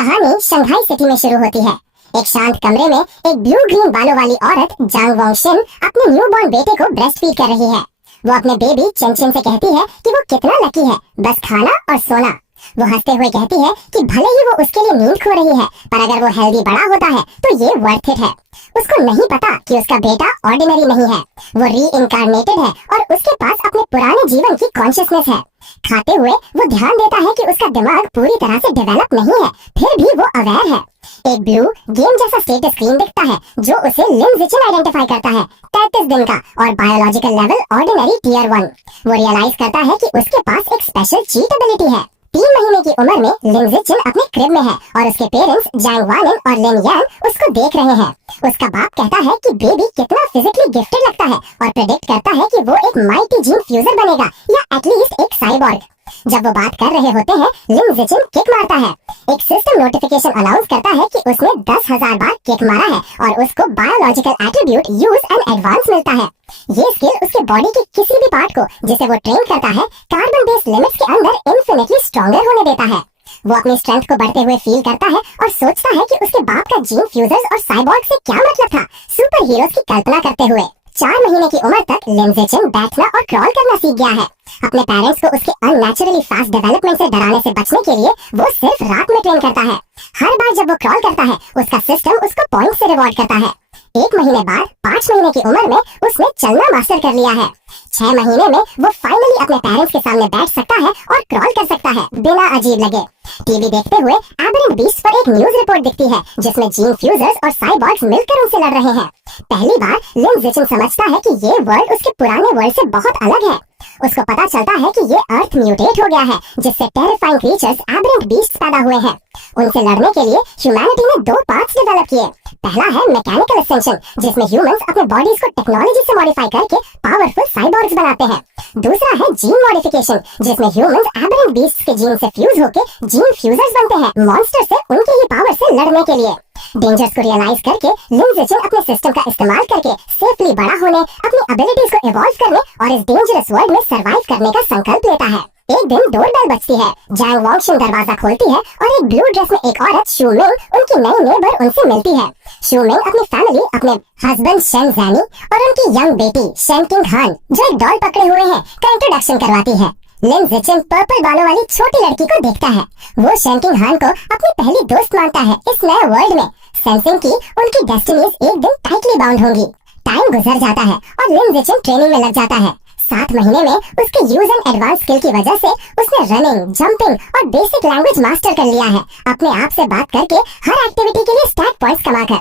कहानी Shanghai city में शुरू होती है। एक शांत कमरे में एक ब्लू ग्रीन बालों वाली औरत जांग वॉन्गशिन अपने न्यूबॉर्न बेटे को ब्रेस्ट फीड कर रही है। वो अपने बेबी चेंचिन से कहती है कि वो कितना लकी है, बस खाना और सोना। वो हंसते हुए कहती है कि भले ही वो उसके लिए नींद खो रही है, पर अगर वो हेल्दी बड़ा होता है तो ये वर्थ इट है। उसको नहीं पता कि उसका बेटा ऑर्डिनरी नहीं है, वो री इनकारनेटेड है और उसके पास अपने पुराने जीवन की कॉन्शियसनेस है। खाते हुए वो ध्यान देता है कि उसका दिमाग पूरी तरह से डेवलप नहीं है, फिर भी वो अवेयर है। एक ब्लू गेम जैसा स्टेटस स्क्रीन दिखता है जो उसे लिन ज़िचिन आइडेंटिफाई करता है, 33 दिन का और बायोलॉजिकल लेवल ऑर्डिनरी टियर 1। वो रियलाइज करता है कि उसके पास एक स्पेशल चीट एबिलिटी है। 3 महीने की उम्र में लिन ज़िचिन अपने क्रिब में है और उसके पेरेंट्स जांग वानिन और लिन यांग उसको देख रहे हैं। उसका बाप कहता है कि बेबी कितना फिजिकली गिफ्टेड लगता है और प्रेडिक्ट करता है कि वो एक माइटी जीन फ्यूजर बनेगा या एटलीस्ट एक साइबॉर्ग। जब वो बात कर रहे होते हैं, लिन ज़िचिन किक मारता है। एक सिस्टम नोटिफिकेशन अनाउंस करता है कि उसने 10,000 बार किक मारा है और उसको biological attribute use and advance मिलता है। ये स्किल उसके बॉडी के किसी भी पार्ट को जिसे वो ट्रेन करता है कार्बन बेस्ड लिमिट्स के अंदर इन्फिनिटली स्ट्रॉन्गर होने देता है। वो अपनी स्ट्रेंथ को बढ़ते हुए फील करता है और सोचता है कि उसके बाप का जीन फ्यूजर्स और साइबॉर्ग से क्या मतलब था, सुपर हीरोज की कल्पना करते हुए। 4 महीने की उम्र तक लिन ज़िचिन बैठना और क्रॉल करना सीख गया है। अपने पेरेंट्स को उसके अननेचुरली फास्ट डेवलपमेंट से डराने से बचने के लिए वो सिर्फ रात में ट्रेन करता है। हर बार जब वो क्रॉल करता है, उसका सिस्टम उसको पॉइंट से रिवॉर्ड करता है। 1 महीने बाद 5 महीने की उम्र में उसने चलना मास्टर कर लिया है। 6 महीने में वो फाइनली अपने पेरेंट्स के सामने बैठ सकता है और क्रॉल कर सकता है बिना अजीब लगे। टीवी देखते हुए एबरेंट बीस्ट पर एक न्यूज रिपोर्ट दिखती है जिसमें जीन फ्यूजर्स और साइबॉर्ग्स मिलकर उनसे लड़ रहे हैं। पहली बार लिन ज़िचिन समझता है कि ये वर्ल्ड उसके पुराने वर्ल्ड से बहुत अलग है। उसको पता चलता है कि ये अर्थ म्यूटेट हो गया है जिससे टेरिफाइंग क्रीचर्स एबरेंट बीस्ट्स पैदा हुए हैं। उनसे लड़ने के लिए ह्यूमैनिटी ने 2 पार्ट्स डेवलप किए। पहला है मैकेनिकल एसेंशन, जिसमें ह्यूमंस अपने बॉडीज को टेक्नोलॉजी से मॉडिफाई करके पावरफुल साइबॉर्ग्स बनाते हैं। दूसरा है जीन मॉडिफिकेशन, जिसमें ह्यूमंस एबरेंट बीस्ट्स के जीन से फ्यूज होकर जीन फ्यूजर्स बनते हैं मॉन्स्टर से उनके ही पावर से लड़ने के लिए। डेंजर्स को रियलाइज करके लिन ज़िचिन अपने सिस्टम का इस्तेमाल करके सेफली बड़ा होने, अपनी एबिलिटीज को इवॉल्व करने और इस डेंजरस वर्ल्ड में सरवाइव करने का संकल्प लेता है। एक दिन डोरबेल बजती है। जांग वॉन्गशिन दरवाजा खोलती है और एक ब्लू ड्रेस में एक औरत शू मिंग, उनकी नई नेबर, उनसे मिलती है। शू मिंग अपनी फैमिली, अपने हस्बैंड शेन ज़ैनी और उनकी यंग बेटी शेन किंग हान, जो एक डॉल पकड़े हुए हैं, का इंट्रोडक्शन करवाती है। लिन ज़िचिन पर्पल बालों वाली छोटी लड़की को देखता है। वो शेन किंग हान को अपनी पहली दोस्त मानता है इस नए वर्ल्ड में, सेंसिंग की उनकी डेस्टिनीज एक दिन टाइटली बाउंड होंगी। टाइम गुजर जाता है और लिन ज़िचिन ट्रेनिंग में लग जाता है। 7 महीने में उसके यूज एंड एडवांस स्किल की वजह से उसने रनिंग, जंपिंग और बेसिक लैंग्वेज मास्टर कर लिया है, अपने आप से बात करके हर एक्टिविटी के लिए स्टैट पॉइंट्स कमाकर।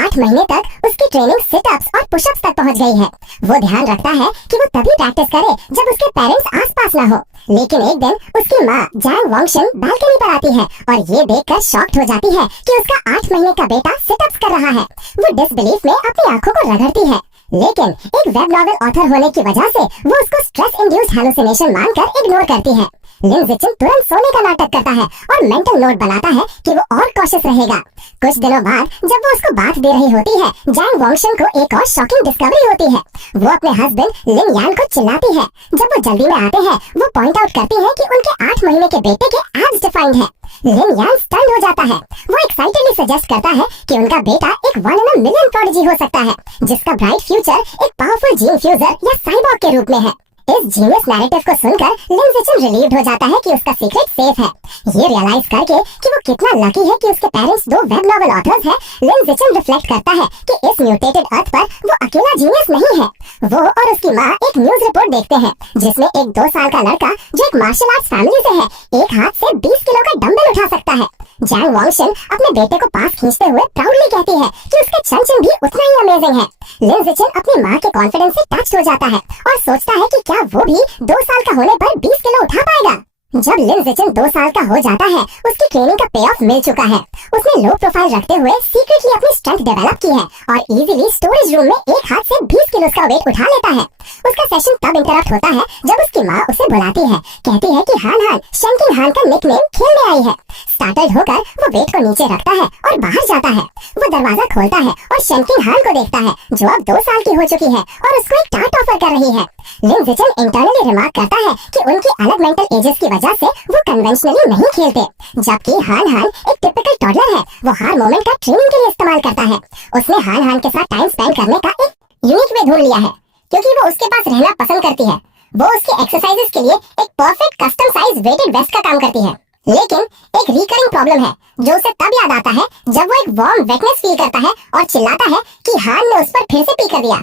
8 महीने तक उसकी ट्रेनिंग सिटअप्स और पुशअप्स तक पहुंच गई है। वो ध्यान रखता है कि वो तभी प्रैक्टिस करे जब उसके पेरेंट्स आसपास ना हो। लेकिन एक दिन उसकी माँ जांग वॉन्गशिन बालकनी पर आती है और ये देखकर शॉक्ड हो जाती है कि उसका 8 महीने का बेटा सिटअप्स कर रहा है। वो डिसबिलीफ में अपनी आंखों को रगड़ती है, लेकिन एक वेब नॉवेल ऑथर होने की वजह से वो उसको स्ट्रेस इंड्यूस्ड हैलुसिनेशन मानकर इग्नोर करती है। लिन ज़िचिन तुरंत सोने का नाटक करता है और मेंटल नोट बनाता है कि वो और कॉशियस रहेगा। कुछ दिनों बाद जब वो उसको बात दे रही होती है, जांग वॉन्गशिन को एक और शॉकिंग डिस्कवरी होती है। वो अपने हस्बैंड लिन यांग को चिल्लाती है। जब वो जल्दी में आते हैं, वो पॉइंट आउट करती है कि उनके 8 महीने के बेटे के एब्स डिफाइंड है। लिन यांग स्टन्ड हो जाता है। वो एक्साइटेडली सजेस्ट करता है कि उनका बेटा एक 1 in a million प्रोडिजी हो सकता है, जिसका ब्राइट फ्यूचर एक पावरफुल जीन फ्यूजर या साइबॉर्ग के रूप में है। इस जीनियस नैरेटिव को सुनकर लिन ज़िचिन रिलीव्ड हो जाता है कि उसका सीक्रेट सेफ है। ये रियलाइज करके कि वो कितना लकी है कि उसके पेरेंट्स 2 वेब नॉवेल ऑथर्स हैं, लिन ज़िचिन रिफ्लेक्ट करता है कि इस म्यूटेटेड अर्थ पर वो अकेला जीनियस नहीं है। वो और उसकी माँ एक न्यूज रिपोर्ट देखते हैं जिसमें एक 2 साल का लड़का जो एक मार्शल आर्ट्स फैमिली से है, एक हाथ से 20 किलो का डंबल उठा सकता है। जांग वॉन्गशिन अपने बेटे को पास खींचते हुए प्राउडली कहती है कि उसका चंचन भी उतना ही अमेजिंग है। लिन ज़िचिन अपनी माँ के कॉन्फिडेंस से टच हो जाता है और सोचता है कि क्या वो भी 2 साल का होने पर 20 किलो उठा पाएगा। जब लिन ज़िचिन 2 साल का हो जाता है, उसकी ट्रेनिंग का पे ऑफ मिल चुका है। उसने लो प्रोफाइल रखते हुए सीक्रेटली अपनी स्ट्रेंथ डेवलप की है और इजीली स्टोरेज रूम में एक हाथ से 20 किलो का वेट उठा लेता है। उसका सेशन तब इंटरप्ट होता है जब उसकी माँ उसे बुलाती है, कहती है कि हान हान, शेन किंग हान का निकनेम खेलने आई है। स्टार्टल्ड होकर वो वेट को नीचे रखता है और बाहर जाता है। वो दरवाजा खोलता है और शेन किंग हान को देखता है, जो अब 2 साल की हो चुकी है और उसको एक टाट ऑफर कर रही है। लिन ज़िचिन इंटरनली रिमार्क करता है कि उनकी अलग मेंटल एजेस की वजह से वो कन्वेंशनली नहीं खेलते, जबकि हान हान एक टिपिकल टॉडलर है वो हर मोमेंट का ट्रेनिंग के लिए इस्तेमाल करता है। उसने हान हान के साथ टाइम स्पेंड करने का एक यूनिक वे ढूंढ लिया है, क्योंकि वो उसके पास रहना पसंद करती है। वो उसके एक्सरसाइजेस के लिए एक perfect custom size weighted vest का काम करती है। लेकिन एक रिकरिंग प्रॉब्लम है जो उसे तब याद आता है जब वो एक वार्म वेटनेस फील करता है और चिल्लाता है कि हान ने उस पर फिर से पी कर दिया।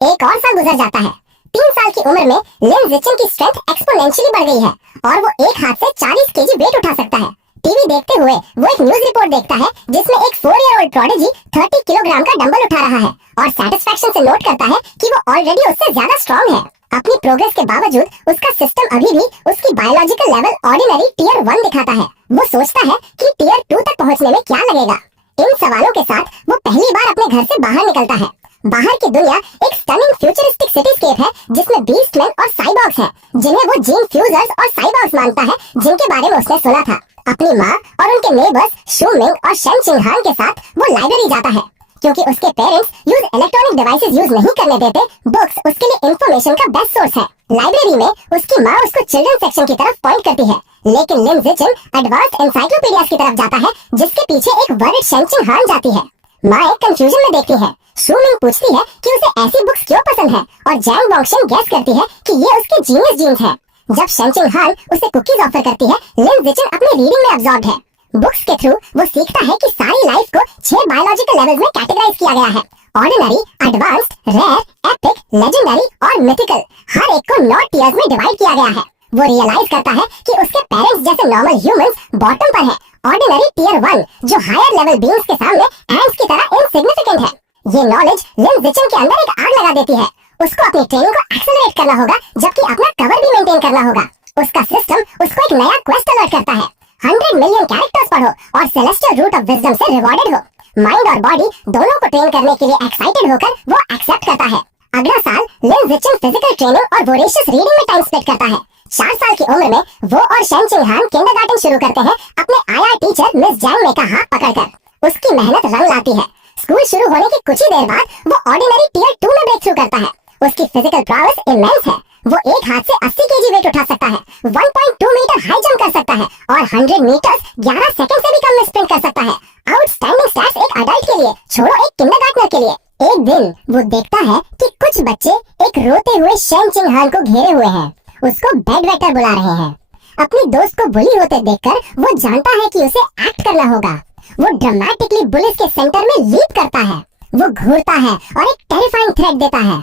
एक और साल गुजर जाता है। 3 साल की उम्र में लिन जिचन की स्ट्रेंथ एक्सपोनेंशियली बढ़ गई है और वो एक हाथ से 40 केजी वेट उठा सकता है। टीवी देखते हुए वो एक न्यूज रिपोर्ट देखता है जिसमें एक 4-year-old प्रोडिजी 30 किलोग्राम का डंबल उठा रहा है और सेटिस्फैक्शन से नोट करता है कि वो ऑलरेडी उससे ज्यादा स्ट्रांग है। अपनी प्रोग्रेस के बावजूद उसका सिस्टम अभी भी उसकी बायोलॉजिकल लेवल ऑर्डिनरी टियर 1 दिखाता है। वो सोचता है कि टियर 2 तक पहुंचने में क्या लगेगा। इन सवालों के साथ वो पहली बार अपने घर से बाहर निकलता है। बाहर की दुनिया एक स्टनिंग फ्यूचरिस्टिक सिटीस्केप है जिसमें बीस्टमैन और साइबॉर्ग्स हैं, जिन्हें वो जीन फ्यूजर्स और साइबॉर्ग्स मानता है, जिनके बारे में उसने सुना था। अपनी माँ और उनके नेबर्स शू मिंग और शेन चिंगहान के साथ वो लाइब्रेरी जाता है, क्योंकि उसके पेरेंट्स इलेक्ट्रॉनिक डिवाइसेस यूज नहीं करने देते। बुक्स उसके लिए इंफॉर्मेशन का बेस्ट सोर्स है। लाइब्रेरी में उसकी माँ उसको चिल्ड्रन सेक्शन की तरफ पॉइंट करती है, लेकिन लिन जिचन एडवांस्ड एनसाइक्लोपीडियाज की तरफ जाता है, जिसके पीछे एक वर्रिड शेन चिंगहान जाती है। माँ एक कंफ्यूजन में देखती है। शू मिंग पूछती है कि उसे ऐसी बुक्स क्यों पसंद है और जैंग वॉन्गशन गैस करती है कि ये उसके जीनियस जीन्स है। जब शेन चिंगहान उसे कुकीज ऑफर करती है, लिन जिचन अपनी रीडिंग में अब्सॉर्ब्ड है। बुक्स के थ्रू वो सीखता है कि सारी लाइफ को 6 बायोलॉजिकल लेवल्स में कैटेगराइज किया गया है। Ordinary, advanced, rare, epic, legendary और मिथिकल। हर एक को 9 टियर्स में डिवाइड किया गया है। वो रियलाइज करता है कि उसके पेरेंट्स जैसे नॉर्मल ह्यूमंस बॉटम पर है। ऑर्डिनरी टियर 1 जो हायर लेवल बीइंग्स के सामने एंट्स की तरह इनसिग्निफिकेंट है। ये नॉलेज लिन जिचन के अंदर एक आग लगा देती है। उसको अपनी ट्रेनिंग को एक्सेलरेट करना होगा, जबकि अपना कवर भी मेंटेन करना होगा। उसका सिस्टम उसको एक नया क्वेस्ट अलर्ट करता है। 100 मिलियन कैरेक्टर्स पढ़ो और सेलेस्टियल रूट ऑफ विजडम से रिवॉर्डेड हो। माइंड और बॉडी दोनों को ट्रेन करने के लिए एक्साइटेड होकर वो एक्सेप्ट करता है। अगला साल लिन जिचन फिजिकल ट्रेनिंग और वोरेशियस रीडिंग में टाइम स्पेंड करता है। 4 साल की उम्र में वो और शेन चिंगहान किंडरगार्टन शुरू करते हैं, अपने आया टीचर मिस जैंग मे का हाथ पकड़कर। उसकी मेहनत रंग लाती है। स्कूल शुरू होने की कुछ ही देर बाद वो ऑर्डिनरी टियर 2 में ब्रेक थ्रू करता है। उसकी फिजिकल प्राउस इमेंस है। वो एक हाथ से 80 केजी वेट उठा सकता है, 1.2 मीटर हाई जंप कर सकता है और 100 मीटर्स 11 सेकंड से भी कम में स्प्रिंट कर सकता है। आउटस्टैंडिंग स्टैट्स एक अडल्ट के लिए, छोड़ो एक किंडरगार्टनर के लिए। एक दिन वो देखता है कि कुछ बच्चे एक रोते हुए शेन चिंगहान को घेरे हुए हैं। उसको बेड वेटर बुला रहे हैं। अपनी दोस्त को बुली होते देखकर वो जानता है कि उसे एक्ट करना होगा। वो ड्रामेटिकली बुलिस के सेंटर में लीप करता है। वो घूरता है और एक टेरिफाइंग थ्रेट देता है।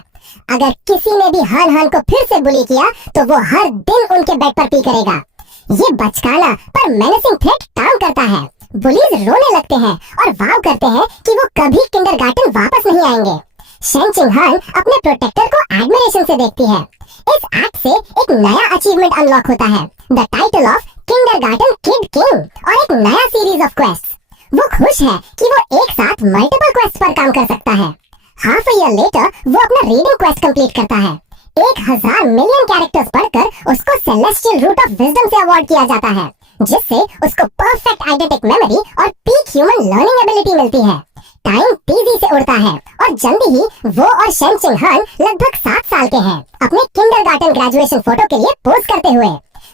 अगर किसी ने भी हान हान को फिर से बुली किया तो वो हर दिन उनके बेड पर पी करेगा। ये बचकाना पर मेनेसिंग थ्रेट काम करता है। बुलीज रोने लगते हैं और वाव करते हैं कि वो कभी किंडरगार्टन वापस नहीं आएंगे। शेन चिंगहान अपने प्रोटेक्टर को एडमिरेशन से देखती है। इस एक्ट से एक नया अचीवमेंट अनलॉक होता है, the title of kindergarten kid king और एक नया सीरीज ऑफ क्वेस्ट। वो खुश है कि वो एक साथ मल्टीपल क्वेस्ट पर काम कर सकता है। हाफ अ ईयर लेटर वो अपना रीडिंग क्वेस्ट कंप्लीट करता है। 1000 मिलियन कैरेक्टर्स पढ़कर उसको सेलेस्टियल रूट ऑफ विजडम से अवार्ड किया जाता है, जिससे उसको परफेक्ट आइडेंटिक मेमोरी और पीक ह्यूमन लर्निंग एबिलिटी मिलती है। टाइम तेजी से उड़ता है और जल्दी ही वो और शेन चिंगहान लगभग 7 साल के हैं, अपने किंडरगार्टन ग्रेजुएशन फोटो के लिए पोज करते हुए।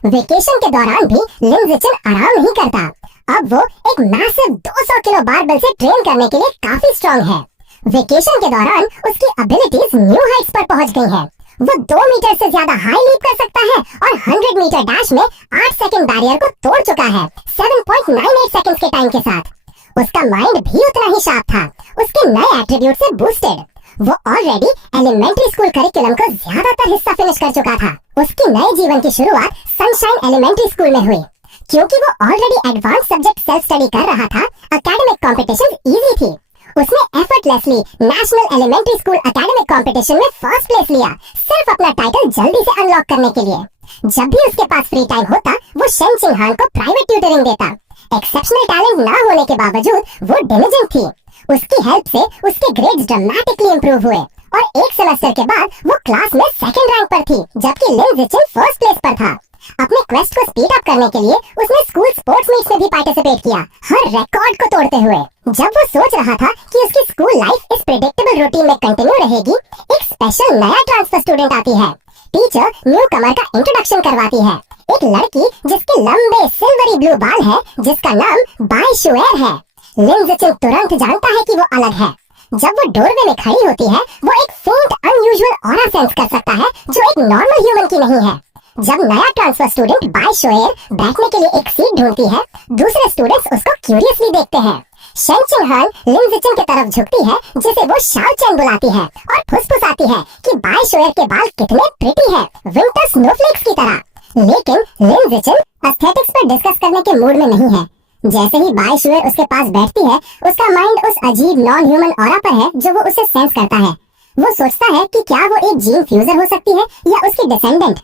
वेकेशन के दौरान भी लिन जिचन आराम नहीं करता। अब वो एक मैसिव 200 किलो बारबेल से ट्रेन करने के लिए काफी स्ट्रांग है। वेकेशन के दौरान उसकी एबिलिटीज न्यू हाइट्स पर पहुंच गई हैं। वो 2 मीटर से ज्यादा हाई लीप कर सकता है और 100 मीटर डैश में 8 सेकंड बैरियर को तोड़ चुका है 7.98 सेकंड्स के टाइम के साथ। उसका माइंड भी उतना ही शार्प था, उसके नए एट्रीब्यूट से बूस्टेड। वो ऑलरेडी एलिमेंट्री स्कूल करिकुलम का ज्यादातर हिस्सा फिनिश कर चुका था। उसकी नए जीवन की शुरुआत सनशाइन एलिमेंट्री स्कूल में हुई। क्योंकि वो already advance subject self study कर रहा था, एकेडमिक कॉम्पिटिशन इजी थी। उसने effortlessly national elementary school academic competition में फर्स्ट प्लेस लिया, सिर्फ अपना टाइटल जल्दी से अनलॉक करने के लिए। जब भी उसके पास फ्री टाइम होता, वो शेन चिंगहान को प्राइवेट ट्यूटरिंग देता। एक्सेप्शनल टैलेंट ना होने के बावजूद वो डिलिजेंट थी। उसकी हेल्प से उसके ग्रेड्स ड्रामेटिकली इंप्रूव हुए और एक सेमेस्टर के बाद वो क्लास में सेकंड रैंक पर थी, जबकि लिन जिचन फर्स्ट प्लेस पर था। अपने क्वेस्ट को स्पीड अप करने के लिए उसने स्कूल स्पोर्ट्स मीट्स में भी पार्टिसिपेट किया, हर रिकॉर्ड को तोड़ते हुए। जब वो सोच रहा था कि उसकी स्कूल लाइफ इस प्रेडिक्टेबल रूटीन में कंटिन्यू रहेगी, एक स्पेशल नया ट्रांसफर स्टूडेंट आती है। टीचर न्यू कमर का इंट्रोडक्शन करवाती है। एक लड़की जिसके लंबे सिल्वरी ब्लू बाल है, जिसका नाम बाई शुएर है। लिन जिचिन तुरंत जानता है कि वो अलग है। जब वो डोरवे में खड़ी होती है, वो एक फेंट अनयूजुअल ऑरा सेंस कर सकता है जो एक नॉर्मल ह्यूमन की नहीं है। जब नया ट्रांसफर स्टूडेंट बाई शुएर बैठने के लिए एक सीट ढूंढती है, दूसरे स्टूडेंट्स उसको क्यूरियसली देखते हैं। शेन चिंगहान लिन जिचिन की तरफ झुकती है, जिसे वो शाओ चैन बुलाती है और फुसफुसाती है कि बाई शुएर के बाल कितने प्रिटी है, विंटर स्नोफ्लेक्स की तरह। लेकिन लिन जिचिन एस्थेटिक्स पर डिस्कस करने के मूड में नहीं है। जैसे ही बाई शुएर उसके पास बैठती है, उसका माइंड उस अजीब नॉन ह्यूमन ऑरा पर है जो वो उसे सेंस करता है। वो सोचता है कि क्या वो एक जीन फ्यूजर हो सकती है या उसकी डिसेंडेंट।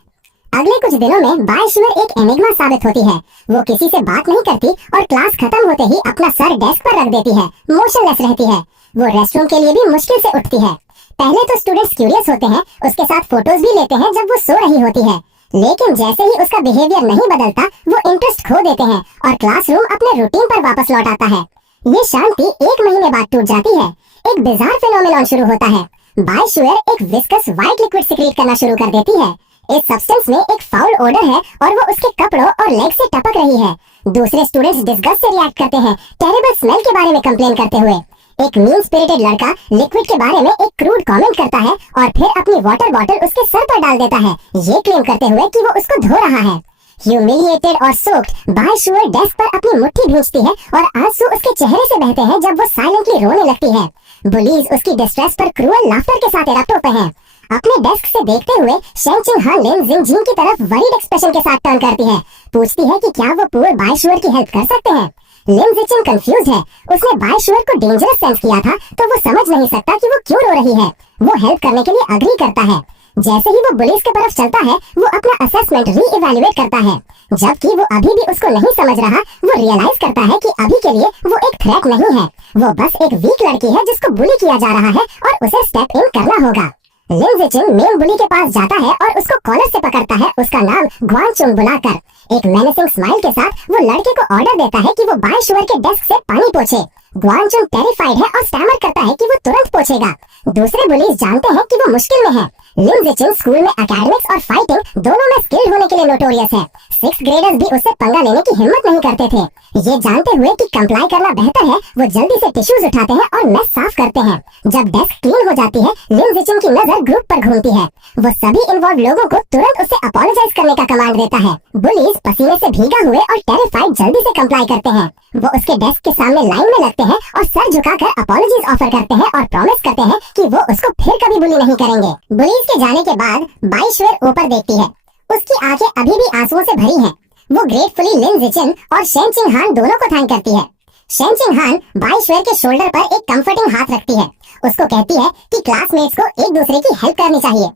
अगले कुछ दिनों में बाई शुएर एक एनिग्मा साबित होती है। वो किसी से बात नहीं करती और क्लास खत्म होते ही अपना सर डेस्क पर रख देती है, मोशनलेस रहती है। वो रेस्टरूम के लिए भी मुश्किल से उठती है। पहले तो स्टूडेंट्स क्यूरियस होते हैं, उसके साथ फोटोज भी लेते हैं जब वो सो रही होती है। लेकिन जैसे ही उसका बिहेवियर नहीं बदलता, वो इंटरेस्ट खो देते हैं और क्लासरूम अपने रूटीन पर वापस लौट आता है। ये शांति 1 महीने बाद टूट जाती है। एक बिजार फिनोमेनन शुरू होता है। बाई शुएर एक विस्कस व्हाइट लिक्विड सिक्रीट करना शुरू कर देती है। इस सब्सटेंस में एक फाउल ओडर है और वो उसके कपड़ों और लेग से टपक रही है। दूसरे स्टूडेंट्स डिस्गस्ट से रिएक्ट करते हैं, टेरिबल स्मेल के बारे में कंप्लेन करते हुए। एक मीन स्पिरिटेड लड़का लिक्विड के बारे में एक क्रूड कमेंट करता है और फिर अपनी वाटर बॉटल उसके सर पर डाल देता है, ये क्लेम करते हुए कि वो उसको धो रहा है। ह्यूमिलिएटेड और सोक्ड बाई शुएर डेस्क पर अपनी मुट्ठी भींचती है और आंसू उसके चेहरे से बहते हैं जब वो साइलेंटली रोने लगती है। बुलीज उसकी डिस्ट्रेस पर क्रूअल लाफ्टर के साथ इरप्ट होते हैं। अपने डेस्क से देखते हुए शेन चिंगहान लिन जिंगजिन की तरफ वरीड एक्सप्रेशन के साथ टर्न करती है, पूछती है कि क्या वो पुअर बाई शुएर की हेल्प कर सकते हैं। लिन जिचिन कंफ्यूज है। उसने बाई शुएर को डेंजरस सेंस किया था, तो वो समझ नहीं सकता कि वो क्यों रो रही है। वो हेल्प करने के लिए अग्री करता है। जैसे ही वो बुलिस की तरफ चलता है, वो अपना असेसमेंट री-इवैल्यूएट करता है। जबकि वो अभी भी उसको नहीं समझ रहा, वो रियलाइज करता है कि अभी के लिए वो एक थ्रेट नहीं है। वो बस एक वीक लड़की है जिसको बुली किया जा रहा है और उसे स्टेप इन करना होगा। लिन जिचिन मेन बुली के पास जाता है और उसको कॉलर से पकड़ता है, उसका नाम ग्वान चुंग बुलाकर। एक मेनेसिंग स्माइल के साथ वो लड़के को ऑर्डर देता है कि वो बाई शुएर के डेस्क से पानी पोंछे। ग्वान चुंग टेरिफाइड है और स्टैमर करता है कि वो तुरंत पोंछेगा। दूसरे बुलीज जानते हैं कि वो मुश्किल में है। लिन जिचिन स्कूल में एकेडमिक्स और फाइटिंग दोनों में स्किल्ड होने के लिए नोटोरियस है। 6th ग्रेडर्स भी उससे पंगा लेने की हिम्मत नहीं करते थे। ये जानते हुए कि कंप्लाई करना बेहतर है, वो जल्दी से टिश्यूज उठाते हैं और मेस साफ करते हैं। जब डेस्क क्लीन हो जाती है, लिन जिचिन की नजर ग्रुप पर घूमती है। वो सभी इन्वॉल्व लोगों को तुरंत उससे अपोलोजाइज करने का कमांड देता है। बुलीज पसीने से भीगा हुए और टेरिफाइड जल्दी से कंप्लाई करते हैं। वो उसके डेस्क के सामने लाइन में लगते हैं और सर झुकाकर अपॉलॉजीज ऑफर करते हैं और प्रॉमिस करते हैं कि वो उसको फिर कभी बुली नहीं करेंगे। बुलीज के जाने के बाद बाई शुएर ऊपर देखती है। उसकी आंखें अभी भी आंसुओं से भरी हैं। वो ग्रेटफुली लिन जिचिन और शेन चिंगहान दोनों को थैंक करती है। शेन चिंगहान बाई शुएर के शोल्डर पर एक कंफर्टिंग हाथ रखती है। उसको कहती है कि क्लासमेट्स को एक दूसरे की हेल्प करनी चाहिए।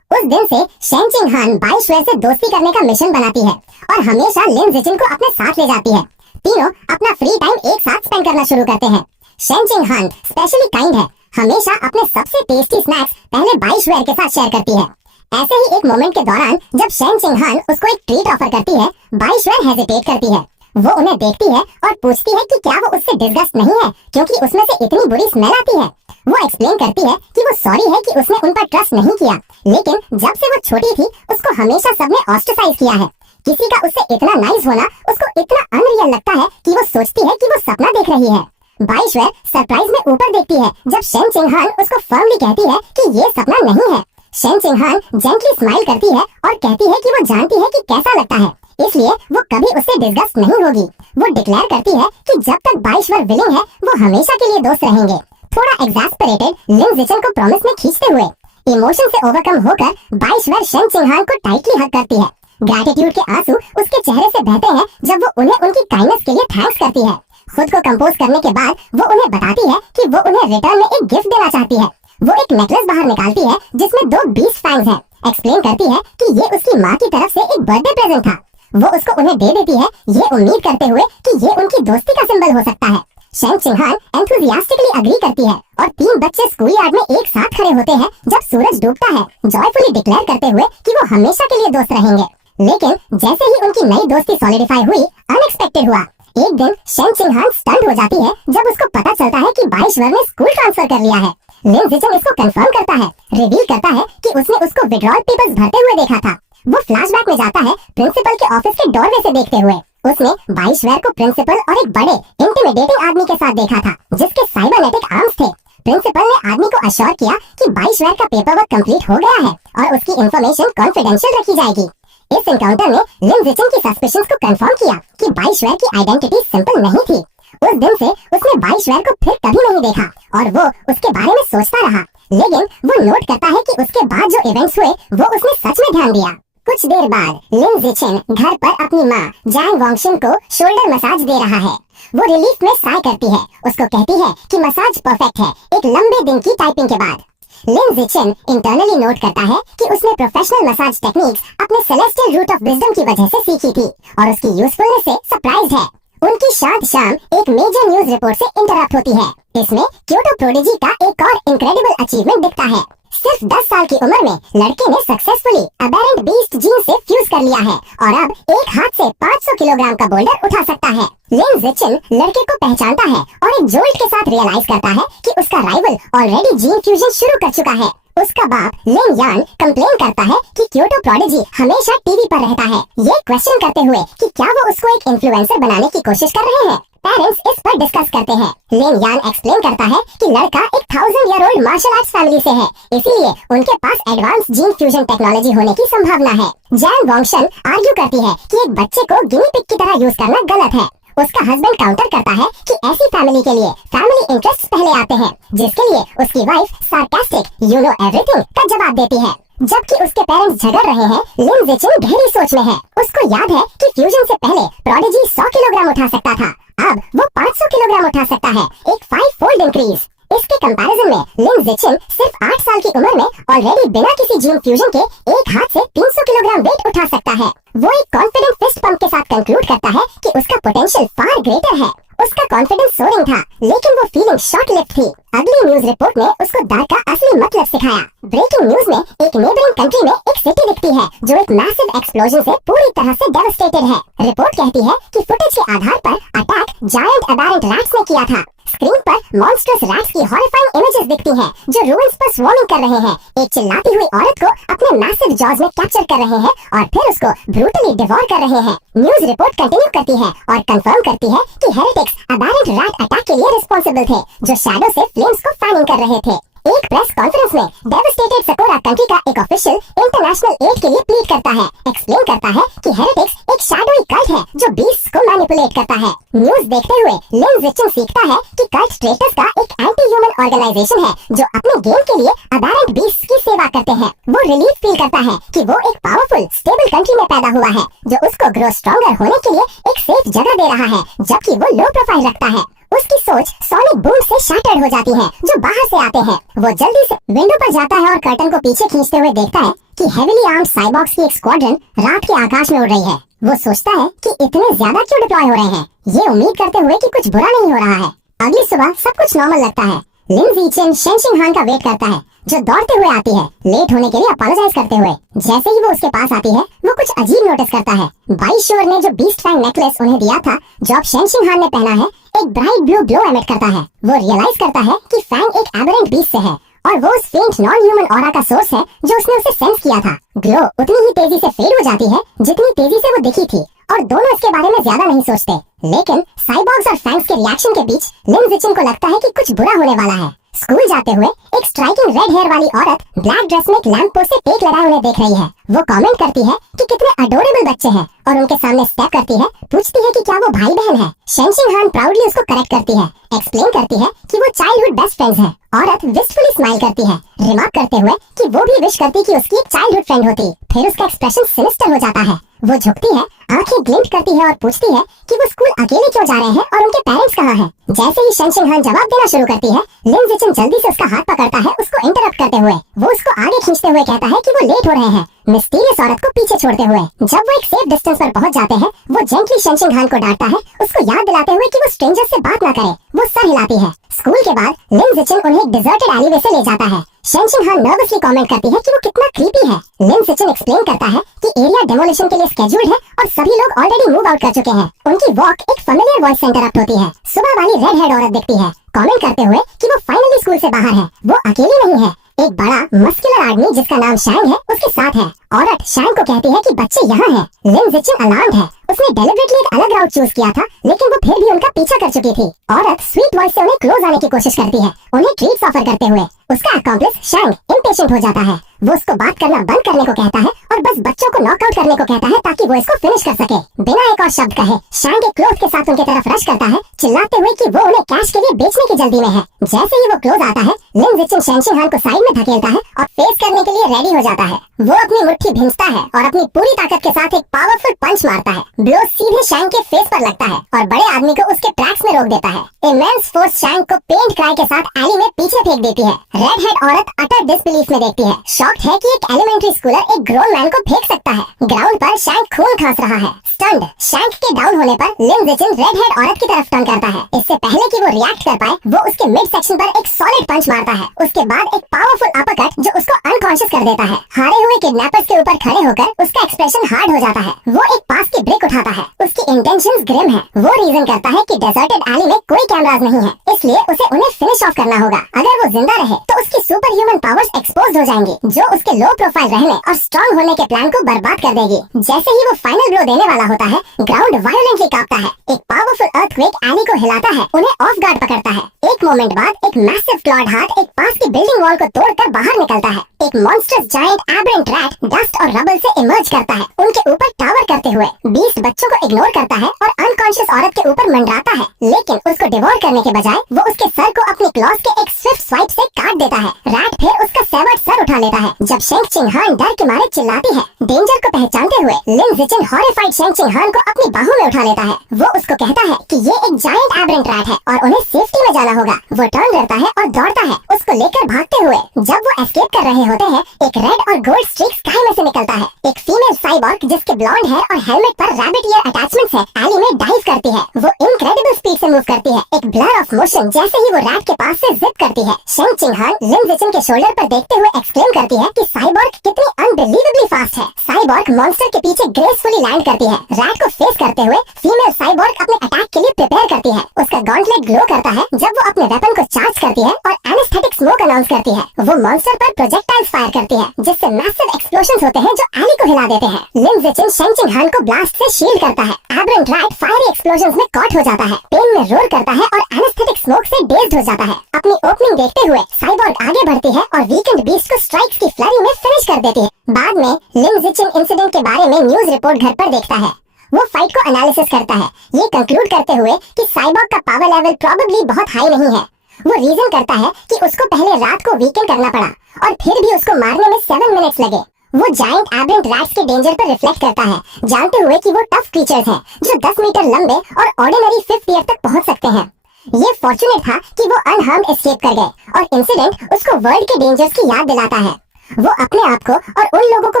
उस दिन से शेन चिंगहान बाई शुएर से दोस्ती करने का मिशन बनाती है और हमेशा लिन जिचिन को अपने साथ ले जाती है। तीनों अपना फ्री टाइम एक साथ स्पेंड करना शुरू करते हैं। शेन चिंगहान स्पेशली काइंड है, हमेशा अपने सबसे टेस्टी स्नैक्स पहले बाई शुएर के साथ शेयर करती है। ऐसे ही एक मोमेंट के दौरान जब शेन चिंगहान उसको एक ट्रीट ऑफर करती है, बाई शुएर हेजिटेट करती है। वो उन्हें देखती है और पूछती है कि क्या वो उससे डिस्गस्ट नहीं है क्योंकि उसमें से इतनी बुरी स्मेल आती है। वो एक्सप्लेन करती है कि वो सॉरी है कि उसने उन पर ट्रस्ट नहीं किया, लेकिन जब से वो छोटी थी उसको हमेशा सबने ऑस्ट्रेसाइज किया है। किसी का उससे इतना नाइस होना उसको इतना अनरियल लगता है कि वो सोचती है कि वो सपना देख रही है। बाई शुएर सरप्राइज में ऊपर देखती है जब शेन चिंगहान उसको फर्मली कहती है कि ये सपना नहीं है। शेन चिंगहान जेंटली स्माइल करती है और कहती है कि वो जानती है कि कैसा लगता है, इसलिए वो कभी उससे डिस्गस्ट नहीं होगी। वो डिक्लेयर करती है कि जब तक बाई शुएर विलिंग है, वो हमेशा के लिए दोस्त रहेंगे। थोड़ा एग्जैस्परेटेड लिन जिचिन को प्रॉमिस में खींचते हुए इमोशन से ओवरकम होकर बाई शुएर शेन चिंगहान को टाइटली हग करती है। ग्रैटिट्यूड के आंसू उसके चेहरे से बहते हैं जब वो उन्हें उनकी काइंडनेस के लिए थैंक्स करती है। खुद को कंपोज करने के बाद वो उन्हें बताती है कि वो उन्हें रिटर्न में एक गिफ्ट देना चाहती है। वो एक नेकलेस बाहर निकालती है जिसमें 2 बीस्ट फैंग्स हैं। एक्सप्लेन करती है कि ये उसकी माँ की तरफ से एक बर्थडे प्रेजेंट था। वो उसको उन्हें दे देती है, ये उम्मीद करते हुए कि ये उनकी दोस्ती का सिंबल हो सकता है। शेन चिंगहान एंथुसियास्टिकली अग्री करती है और 3 बच्चे स्कूल यार्ड में एक साथ खड़े होते हैं जब सूरज डूबता है, जॉयफुली डिक्लेयर करते हुए कि वो हमेशा के लिए दोस्त रहेंगे। लेकिन जैसे ही उनकी नई दोस्ती सॉलिडिफाई हुई, अनएक्सपेक्टेड हुआ। एक दिन शेन चिंगहान स्टंट हो जाती है जब उसको पता चलता है कि बाई शुएर ने स्कूल ट्रांसफर कर लिया है। लिन जिचिन इसको कंफर्म करता है, रिवील करता है कि उसने उसको विड्रॉल पेपर्स भरते हुए देखा था। वो फ्लैशबैक में जाता है प्रिंसिपल के ऑफिस के डोरवे से देखते हुए। उसने 22 को प्रिंसिपल और एक बड़े इंटिमिडेटिंग आदमी के साथ देखा था जिसके साइबरनेटिक आर्म्स थे। प्रिंसिपल ने आदमी को अश्योर किया कि 22 का पेपर वर्क कंप्लीट हो गया है और उसकी इंफॉर्मेशन कॉन्फिडेंशियल रखी जाएगी। इस एनकाउंटर में लिन जिचिन की सस्पिशंस को कंफर्म किया कि 22 की आइडेंटिटी सिंपल नहीं थी। उस दिन से उसने 22 को फिर कभी नहीं देखा और वो उसके बारे में सोचता रहा, लेकिन वो नोट करता है कि उसके बाद जो इवेंट्स हुए वो उसने सच में ध्यान दिया। कुछ देर बाद लिन जिचिन घर पर अपनी माँ जैंग वॉन्गशिन को शोल्डर मसाज दे रहा है। वो रिलीफ में साय करती है, उसको कहती है कि मसाज परफेक्ट है एक लंबे दिन की टाइपिंग के बाद। लिन जिचिन इंटरनली नोट करता है कि उसने प्रोफेशनल मसाज टेक्निक्स अपने सेलेस्टियल रूट ऑफ विजडम की वजह से सीखी थी और उसकी यूजफुलनेस से सरप्राइज्ड है। उनकी शांत शाम एक मेजर न्यूज रिपोर्ट से इंटरप्ट होती है। इसमें क्योटो प्रोडिजी का एक और इनक्रेडिबल अचीवमेंट दिखता है। सिर्फ 10 साल की उम्र में लड़के ने सक्सेसफुली अबेरेंट बीस्ट जीन से फ्यूज कर लिया है और अब एक हाथ से 500 किलोग्राम का बोल्डर उठा सकता है। लिन जिचिन लड़के को पहचानता है और एक जोल्ट के साथ रियलाइज करता है कि उसका राइवल ऑलरेडी जीन फ्यूजन शुरू कर चुका है। उसका बाप लिन यान कंप्लेन करता है कि क्योटो प्रोडिजी हमेशा टीवी पर रहता है, ये क्वेश्चन करते हुए कि क्या वो उसको एक इन्फ्लुएंसर बनाने की कोशिश कर रहे हैं। पेरेंट्स इस पर डिस्कस करते हैं। लिन यान एक्सप्लेन करता है कि लड़का एक 1000-year-old मार्शल आर्ट्स फैमिली से है, इसीलिए उनके पास एडवांस जीन फ्यूजन टेक्नोलॉजी होने की संभावना है। जैंग वॉन्गशन आर्ग्यू करती है कि एक बच्चे को गिनी पिग की तरह यूज करना गलत है। उसका हस्बैंड काउंटर करता है कि ऐसी फैमिली के लिए फैमिली इंटरेस्ट पहले आते हैं, जिसके लिए उसकी wife sarcastic you know everything का जवाब देती है। जबकि उसके पेरेंट्स झगड़ रहे हैं, लिन जिचिन गहरी सोच में है। उसको याद है कि फ्यूजन से पहले प्रोडिजी 100 किलोग्राम उठा सकता था, अब वो 500 किलोग्राम उठा सकता है, एक 5-fold इंक्रीज। इसके कंपैरिजन में लिन जिचिन सिर्फ 8 साल की उम्र में ऑलरेडी बिना किसी जीन फ्यूजन के एक हाथ से 300 किलोग्राम वेट उठा सकता है। वो एक कॉन्फिडेंट फिस्ट पंप के साथ कंक्लूड करता है कि उसका पोटेंशियल फार ग्रेटर है। उसका कॉन्फिडेंस सोरिंग था, लेकिन वो फीलिंग शॉर्ट लिव्ड थी। अगली न्यूज रिपोर्ट ने उसको डर का असली मतलब सिखाया। ब्रेकिंग न्यूज में एक नेबरिंग कंट्री में एक सिटी दिखती है जो एक मैसिव एक्सप्लोजन से पूरी तरह से डेवस्टेटेड है। रिपोर्ट कहती है कि फुटेज के आधार पर अटैक जायंट एबेरेंट रैट्स ने किया था। स्क्रीन पर मॉन्स्टरस रैट्स की हॉरिफाइंग इमेजेस दिखती हैं जो रूइंस पर स्वॉर्मिंग कर रहे हैं, एक चिल्लाती हुई औरत को अपने मैसिव जॉज में कैप्चर कर रहे हैं और फिर उसको ब्रूटली डिवोर कर रहे हैं। न्यूज रिपोर्ट कंटिन्यू करती है और कंफर्म करती है कि हेरेटिक्स एबेरेंट रैट अटैक के लिए रिस्पॉन्सिबल थे, जो शैडो से फ्लेम्स को फैनिंग कर रहे थे। एक प्रेस कॉन्फ्रेंस में डेवस्टेटेड सकोरा कंट्री का एक ऑफिशियल इंटरनेशनल एड के लिए प्लीड करता है, एक्सप्लेन करता है कि हेरेटिक्स एक शैडोई कल्ट है जो बीस्ट्स को मैनिपुलेट करता है। न्यूज देखते हुए लिन जिचिन सीखता है कि कल्ट ट्रेटर्स का एक एंटी ह्यूमन ऑर्गेनाइजेशन है जो अपने गेम के लिए अबेरेंट बीस्ट्स की सेवा करते हैं। वो रिलीफ फील करता है कि वो एक पावरफुल स्टेबल कंट्री में पैदा हुआ है जो उसको ग्रो स्ट्रॉन्गर होने के लिए एक सेफ जगह दे रहा है, जबकि वो लो प्रोफाइल रखता है। उसकी सोच सोनिक बूम से शैटर्ड हो जाती है जो बाहर से आते हैं। वो जल्दी से विंडो पर जाता है और कर्टन को पीछे खींचते हुए देखता है कि हेवीली आर्म्ड साइबॉर्ग्स की एक स्क्वाड्रन रात के आकाश में उड़ रही है। वो सोचता है कि इतने ज्यादा क्यों डिप्लॉय हो रहे हैं, ये उम्मीद करते हुए कि कुछ बुरा नहीं हो रहा है। अगली सुबह सब कुछ नॉर्मल लगता है। लिन जिचिन शेनशिंग हान का वेट करता है जो दौड़ते हुए आती है, लेट होने के लिए अपोलोजाइज करते हुए। जैसे ही वो उसके पास आती है, वो कुछ अजीब नोटिस करता है। बाईशोर ने जो बीस्ट फैंग नेकलेस उन्हें दिया था, जो अब शेनशिंग हान ने पहना है, एक ब्राइट ब्लू ग्लो एमिट करता है। वो रियलाइज करता है कि फैंग एक एबरेंट बीस्ट से है और वो उस फेंट नॉन ह्यूमन ऑरा का सोर्स है जो उसने उसे सेंस किया था। ग्लो उतनी ही तेजी से फेड हो जाती है जितनी तेजी से वो दिखी थी और दोनों इसके बारे में ज्यादा नहीं सोचते। लेकिन साइबॉर्ग्स और फैंग्स के रिएक्शन के बीच लिन जिचिन को लगता है कि कुछ बुरा होने वाला है। स्कूल जाते हुए एक स्ट्राइकिंग रेड हेयर वाली औरत ब्लैक ड्रेस में एक लैंप पोस्ट से टेक लगाए उन्हें देख रही है। वो कमेंट करती है कि कितने अडोरेबल बच्चे हैं और उनके सामने स्टेप करती है, पूछती है कि क्या वो भाई बहन है। शेनशिंग हान प्राउडली उसको करेक्ट करती है, एक्सप्लेन करती है कि वो चाइल्डहुड बेस्ट फ्रेंड्स हैं। औरत विस्टफुली स्माइल करती है, रिमार्क करते हुए कि वो भी विश करती कि उसकी एक चाइल्डहुड फ्रेंड होती। फिर उसका एक्सप्रेशन सिनिस्टर हो जाता है। वो झुकती है, आंखें ग्लिंट करती है और पूछती है कि वो स्कूल अकेले क्यों जा रहे हैं और उनके पेरेंट्स कहाँ हैं। जैसे ही शेनशिंग हान जवाब देना शुरू करती है, लिन जिचिन जल्दी से उसका हाथ पकड़ता है उसको इंटरप्ट करते हुए। वो उसको आगे खींचते हुए कहता है कि वो लेट हो रहे हैं, मिस्टीरियस औरत को पीछे छोड़ते हुए। जब वो एक सेफ डिस्टेंस पर पहुंच जाते हैं, वो जेंटली शेनशिंग हान को डांटता है, उसको याद दिलाते हुए कि वो स्ट्रेंजर से बात ना करे। वो सर हिलाती है। स्कूल के बाद लिन जिचिन उन्हें एक डिजर्टेड एलीवे से ले जाता है। शेनशिंग हान नर्वसली कमेंट करती है कि वो कितना क्रीपी है। लिन जिचिन एक्सप्लेन करता है कि एरिया डेमोलिशन के लिए स्केड्यूल्ड है और सभी लोग ऑलरेडी मूव आउट कर चुके हैं। उनकी वॉक एक फेमिलियर वॉइस से इंटरप्ट होती है। सुबह वाली रेड हेड औरत दिखती है, कमेंट करते हुए कि वो फाइनली स्कूल से बाहर है। वो अकेली नहीं है, एक बड़ा मस्कुलर आदमी जिसका नाम शैंग है उसके साथ है। औरत शैंग को कहती है कि बच्चे यहाँ हैं। लिन जिचिन अलार्म्ड है। उसने डेलिबरेटली एक अलग राउट चूज किया था, लेकिन वो फिर भी उनका पीछा कर चुकी थी। औरत स्वीट वॉइस से उन्हें क्लोज आने की कोशिश करती है, उन्हें ट्रीट्स ऑफर करते हुए। उसका अकॉम्प्लिस शैंग इम्पेशेंट हो जाता है। वो उसको बात करना बंद करने को कहता है और बस बच्चों को नॉकआउट करने को कहता है ताकि वो इसको फिनिश कर सके। बिना एक और शब्द कहे शैंग एक क्लोथ के साथ उनकी तरफ रश करता है, चिल्लाते हुए कि वो उन्हें कैश के लिए बेचने की जल्दी में है। जैसे ही वो क्लोज आता है, लिन जिचिन शेंगशिन हान को साइड में धकेलता है और फेस करने के लिए रेडी हो जाता है। वो अपनी मुट्ठी भिंचता है और अपनी पूरी ताकत के साथ एक पावरफुल पंच मारता है। ब्लो सीधे शैंग के फेस पर लगता है और बड़े आदमी को उसके ट्रैक्स में रोक देता है। इमेंस फोर्स शैंग को पेंट क्राई के साथ एली में पीछे फेंक देती है। रेड हेड औरत अटर डिसबिलीफ में देखती है, शॉक्ड है कि एक एलिमेंट्री स्कूलर एक ग्रोन मैन को फेंक सकता है। ग्राउंड पर शैंग खून खांस रहा है। स्टन्ड शैंग के डाउन होने पर लिन जिचिन रेड हेड औरत की तरफ टर्न करता है। इससे पहले कि वो रिएक्ट कर पाए, वो उसके मिड सेक्शन पर एक सॉलिड पंच मारता है। उसके बाद एक पावरफुल अपरकट जो उसको अनकॉन्शियस कर देता है। हारे हुए किडनैपर्स के ऊपर खड़े होकर उसका एक्सप्रेशन हार्ड हो जाता है। वो एक पास की ब्रेक उठाता है। उसकी इंटेंशंस ग्रिम है। वो रीजन करता है कि डेजर्टेड एली में कोई कैमरास नहीं है, इसलिए उसे उन्हें फिनिश ऑफ करना होगा। अगर वो जिंदा रहे तो उसकी सुपर ह्यूमन पावर्स एक्सपोज हो जाएंगी, जो उसके लो प्रोफाइल रहने और स्ट्रॉन्ग होने के प्लान को बर्बाद कर देगी। जैसे ही वो फाइनल ब्लो देने वाला होता है, ग्राउंड वायलेंटली कांपता है। एक पावरफुल अर्थक्वेक एली को हिलाता है, उन्हें ऑफ गार्ड पकड़ता है। एक मोमेंट बाद एक मैसिव क्लॉड हाथ एक पास की बिल्डिंग वॉल को तोड़कर बाहर निकलता है। एक मॉन्स्टर्स जायंट एब्रेंट रैट डस्ट और रबल से इमर्ज करता है, उनके ऊपर टावर करते हुए। बीस्ट बच्चों को इग्नोर करता है और अनकॉन्शियस औरत के ऊपर मंडराता है, लेकिन उसको डिवोर करने के बजाय वो उसके सर को अपनी क्लॉज के एक स्विफ्ट स्वाइप से काट देता है। रैट फिर उसका सेवर्ड सर उठा लेता है। जब शेंगशिन हान डर के मारे चिल्लाती है, डेंजर को पहचानते हुए लिन जिचिन हॉरिफाइड शेंगशिन हान को अपनी बाहों में उठा लेता है। वो उसको कहता है कि ये एक जायंट एब्रेंट रैट है और उन्हें सेफ्टी में जाना होगा। वो टर्न करता है और दौड़ता है, उसको लेकर भागते हुए। जब वो एस्केप कर रहे होते हैं, एक रेड और गोल्ड स्ट्रिक स्काई में से निकलता है। एक फीमेल साइबॉर्ग जिसके ब्लॉन्ड हेयर और हेलमेट पर रैबिट ईयर अटैचमेंट्स है, एली में डाइव करती है। वो इनक्रेडिबल स्पीड से मूव करती है, एक ब्लर ऑफ मोशन जैसे ही वो रैट के पास से जिप करती है। शेंगशिन हान लिन जिचिन के शोल्डर पर देखते हुए एक्सक्लेम करती है कि साइबॉर्ग कितनी अनबिलीवेबली फास्ट है। साइबॉर्ग मॉन्स्टर के पीछे ग्रेसफुली लैंड करती है। रैट को फेस करते हुए फीमेल साइबॉर्ग अपने अटैक के लिए प्रिपेयर करती है। उसका गॉन्टलेट ग्लो करता है जब वो अपने वेपन को चार्ज करती है और एनेस्थेटिक स्मोक अनाउंस करती है। वो मॉन्स्टर पर प्रोजेक्टाइल्स फायर करती है, जिससे मैसिव एक्सप्लोजन्स होते हैं जो एली को हिला देते हैं। लिन जिचिन शेंगशिन हान को ब्लास्ट से शील्ड करता है। एब्रेंट रैट फायरी एक्सप्लोजन्स में कॉट हो जाता है, पेन में रोर करता है और एनेस्थेटिक स्मोक से डेज्ड हो जाता है। अपनी ओपनिंग देखते हुए साइबॉर्ग आगे बढ़ती है और वीकेंड बीस्ट को स्ट्राइक्स की फ्लरी में फिनिश कर देती है। बाद में लिन जिचिन इंसिडेंट के बारे में न्यूज रिपोर्ट घर पर देखता है। वो फाइट को एनालिसिस करता है, ये कंक्लूड करते हुए कि साइबॉर्ग का पावर लेवल प्रोबेबली बहुत हाई नहीं है। वो रीजन करता है कि उसको पहले रात को वीकेंड करना पड़ा और फिर भी उसको मारने में 7 मिनट्स लगे। वो जायंट एब्रेंट रैट्स के डेंजर पर रिफ्लेक्ट करता है, जानते हुए कि वो टफ क्रीचर्स हैं जो 10 मीटर लंबे और ऑर्डिनरी 5th ईयर तक पहुंच सकते हैं। ये फॉर्चुनेट था कि वो अनहार्म्ड एस्केप कर गए और इंसिडेंट उसको वर्ल्ड के डेंजर्स की याद दिलाता है। वो अपने आप को और उन लोगों को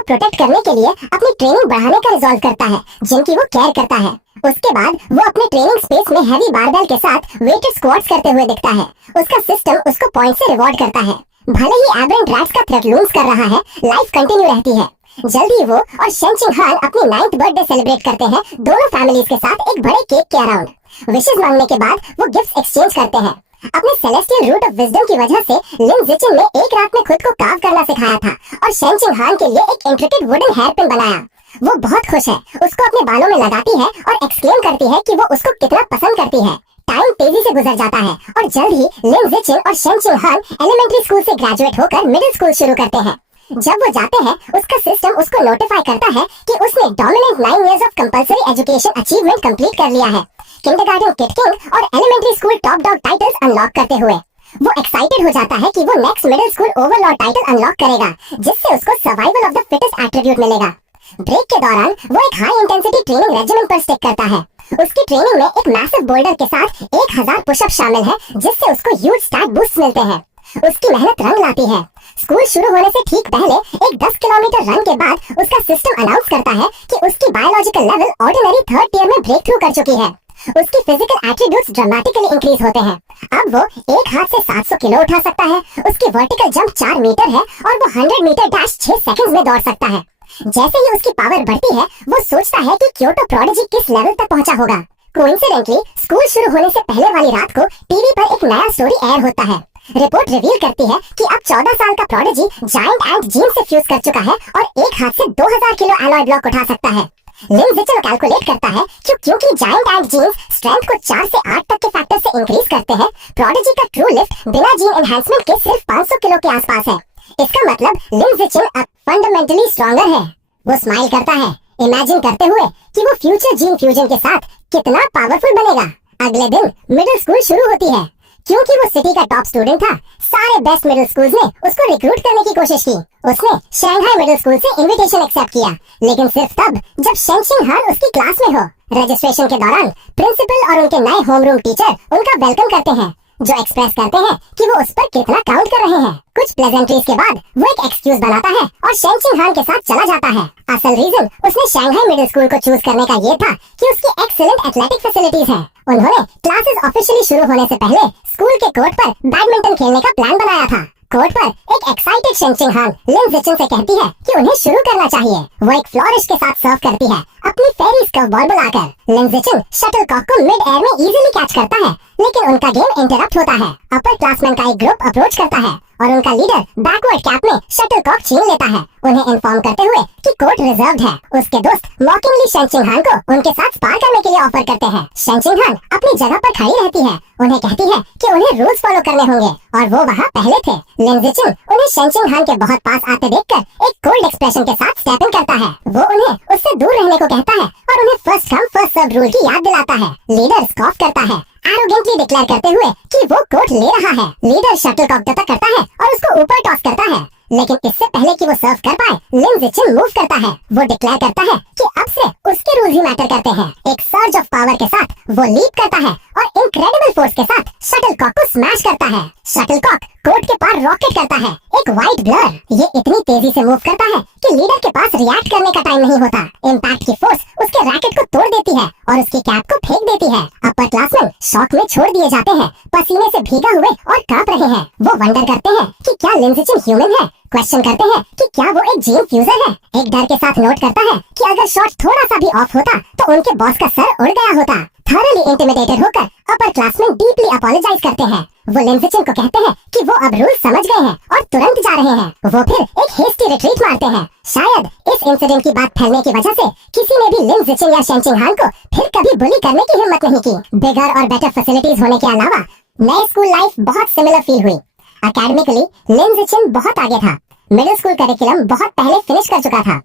प्रोटेक्ट करने के लिए अपनी ट्रेनिंग बढ़ाने का रिजॉल्व करता है जिनकी वो केयर करता है। उसके बाद वो अपने ट्रेनिंग स्पेस में हैवी बारबेल के साथ वेटेड स्क्वाट्स करते हुए दिखता है। उसका सिस्टम उसको पॉइंट से रिवॉर्ड करता है। भले ही एब्रेंट रैट्स का थ्रेट लूज कर रहा है, लाइफ कंटिन्यू रहती है। जल्दी वो और शेंगशिन हान अपनी 9th बर्थडे सेलिब्रेट करते हैं, दोनों फैमिलीज के साथ एक बड़े केक के अराउंड। विशेस मांगने के बाद वो गिफ्ट्स एक्सचेंज करते हैं। अपने सेलेस्टियल रूट ऑफ विजडम की वजह से लिन जिचिन ने एक रात में खुद को कार्व करना सिखाया था और शेंगशिन हान के लिए एक इंट्रिकेट वुडन हेयर पिन बनाया। वो बहुत खुश है, उसको अपने बालों में लगाती है और एक्सक्लेम करती है कि वो उसको कितना पसंद करती है। टाइम तेजी से गुजर जाता है और जल्द ही लिन जिचिन और शेंगशिन हान एलिमेंट्री स्कूल से ग्रेजुएट होकर मिडिल स्कूल शुरू करते हैं। जब वो जाते हैं, उसका सिस्टम उसको नोटिफाई करता है कि उसने dominant 9 years of compulsory education achievement complete कर लिया है, किंडरगार्टन किड किंग और elementary school top dog titles unlock करते हुए। वो एक्साइटेड हो जाता है कि वो next middle school overlord title unlock करेगा, जिससे उसको survival of the fittest attribute मिलेगा। ब्रेक के दौरान वो एक हाई इंटेंसिटी ट्रेनिंग रेजिमेंट पर स्टिक करता है। उसकी ट्रेनिंग में एक मैसिव बोल्डर के साथ 1000 पुशअप शामिल है, जिससे उसको ह्यूज स्टैट बूस्ट मिलते हैं। उसकी मेहनत रंग लाती है। स्कूल शुरू होने से ठीक पहले एक 10 किलोमीटर रन के बाद उसका सिस्टम अनाउंस करता है कि उसकी biological level ordinary 3rd tier में ब्रेक थ्रू कर चुकी है। उसकी फिजिकल एट्रीब्यूट्स ड्रामेटिकली इंक्रीज होते हैं। अब वो एक हाथ से 700 किलो उठा सकता है, उसकी वर्टिकल जंप 4 मीटर है और वो 100 मीटर डैश 6 सेकंड्स में दौड़ सकता है। जैसे ही उसकी पावर बढ़ती है, वो सोचता है कि क्योटो प्रोडिजी किस लेवल तक पहुंचा होगा। कोइंसिडेंटली स्कूल शुरू होने से पहले वाली रात को टीवी पर एक नया स्टोरी एयर होता है। रिपोर्ट रिवील करती है कि अब 14 साल का प्रोडिजी जायंट एंट जीन से फ्यूज कर चुका है और एक हाथ से 2000 किलो एलॉय ब्लॉक उठा सकता है। लिन ज़िचेन कैलकुलेट करता है कि क्योंकि जायंट एंट जीन्स स्ट्रेंथ को 4 से 8 तक के फैक्टर से इंक्रीज करते हैं, प्रोडिजी का ट्रू लिफ्ट बिना जीन एनहांसमेंट के सिर्फ 500 किलो के आसपास है। इसका मतलब लिन ज़िचेन अब फंडामेंटली स्ट्रॉन्गर है। वो स्माइल करता है, इमेजिन करते हुए कि वो फ्यूचर जीन फ्यूजन के साथ कितना पावरफुल बनेगा। अगले दिन मिडिल स्कूल शुरू होती है। क्योंकि वो सिटी का टॉप स्टूडेंट था, सारे बेस्ट मिडिल स्कूल्स ने उसको रिक्रूट करने की कोशिश की। उसने शंघाई मिडिल स्कूल से इनविटेशन एक्सेप्ट किया, लेकिन सिर्फ तब जब शेंशिंग हान उसकी क्लास में हो। रजिस्ट्रेशन के दौरान प्रिंसिपल और उनके नए होमरूम टीचर उनका वेलकम करते हैं, जो एक्सप्रेस करते हैं कि वो उस पर कितना काउंट कर रहे हैं। कुछ प्लेजेंट्रीज के बाद वो एक एक्सक्यूज बनाता है और शेंशिंग हान के साथ चला जाता है। असल रीजन उसने शंघाई मिडिल स्कूल को चूज करने का ये था कि उसकी एक्सीलेंट एथलेटिक फैसिलिटीज हैं। उन्होंने क्लासेस ऑफिशियली शुरू होने से पहले स्कूल के कोर्ट पर बैडमिंटन खेलने का प्लान बनाया था। कोर्ट पर एक एक्साइटेड शेंशिंग हान लिन ज़िचेन से कहती है कि उन्हें शुरू करना चाहिए। वो एक फ्लोरिश के साथ सर्व करती है, अपनी फेरी स्कर्व बॉल बुलाकर। लिन ज़िचेन शटलकॉक को मिड एयर में इजीली कैच करता है, लेकिन उनका गेम इंटरप्ट होता है। अपर क्लासमैन का एक ग्रुप अप्रोच करता है और उनका लीडर बैकवर्ड कैप में शटलकॉक छीन लेता है, उन्हें इन्फॉर्म करते हुए कि कोर्ट रिजर्व्ड है। उसके दोस्त मॉकिंगली शेंशिंग हान को उनके साथ स्पार करने के लिए ऑफर करते हैं। शेंशिंग हान अपनी जगह पर खड़ी रहती है, उन्हें कहती है कि उन्हें रूल्स फॉलो करने होंगे और वो वहाँ पहले थे। लिन ज़िचेन उन्हें शेंशिंग हान के बहुत पास आते देखकर एक कोल्ड एक्सप्रेशन के साथ स्टेप इन करता है। वो उन्हें उससे दूर रहने को कहता है और उन्हें first come first serve rule की याद दिलाता है। लीडर स्कॉफ करता है, एरोगेंटली डिक्लेयर करते हुए कि वो कोर्ट ले रहा है। लीडर शटलकॉक दत्तक करता है और उसको ऊपर टॉस करता है, लेकिन इससे पहले कि वो सर्व कर पाए, लिन ज़िचेन मूव करता है। वो डिक्लेयर करता है कि अब से उसके रूल्स ही मैटर करते हैं। एक सर्ज ऑफ पावर के साथ वो लीप करता है और इनक्रेडिबल फोर्स के साथ शटलकॉक को स्मैश करता है। शटलकॉक कोर्ट के पार रॉकेट करता है, एक व्हाइट ब्लर। ये इतनी तेजी से मूव करता है कि लीडर के पास रिएक्ट करने का टाइम नहीं होता। इम्पैक्ट की फोर्स उसके रैकेट को तोड़ देती है और उसकी कैप को फेंक देती है। अपर क्लासमैन शॉक में छोड़ दिए जाते हैं, पसीने से भीगा हुए और कांप रहे हैं। वो वंडर करते हैं कि क्या लिन ज़िचेन ह्यूमन है, क्वेश्चन करते हैं कि क्या वो एक जीन फ्यूजर है। एक डर के साथ नोट करता है कि अगर शॉट थोड़ा सा भी ऑफ होता तो उनके बॉस का सर उड़ गया होता। थॉरली इंटिमिडेटेड होकर अपर क्लासमैन डीपली अपोलोजाइज करते हैं। वो लिन ज़िचेन को कहते हैं कि वो अब रूल समझ गए हैं और तुरंत जा रहे हैं। वो फिर एक हेस्टी रिट्रीट मारते हैं। शायद इस इंसिडेंट की बात फैलने की वजह से किसी ने भी लिन ज़िचेन या शेंशिंग हान को फिर कभी बुली करने की हिम्मत नहीं की। बिगर और बेटर फैसिलिटीज होने के अलावा नए स्कूल लाइफ बहुत सिमिलर फील हुई। एकेडमिकली लिन ज़िचेन बहुत आगे था, मिडिल स्कूल करिकुलम बहुत पहले फिनिश कर चुका था।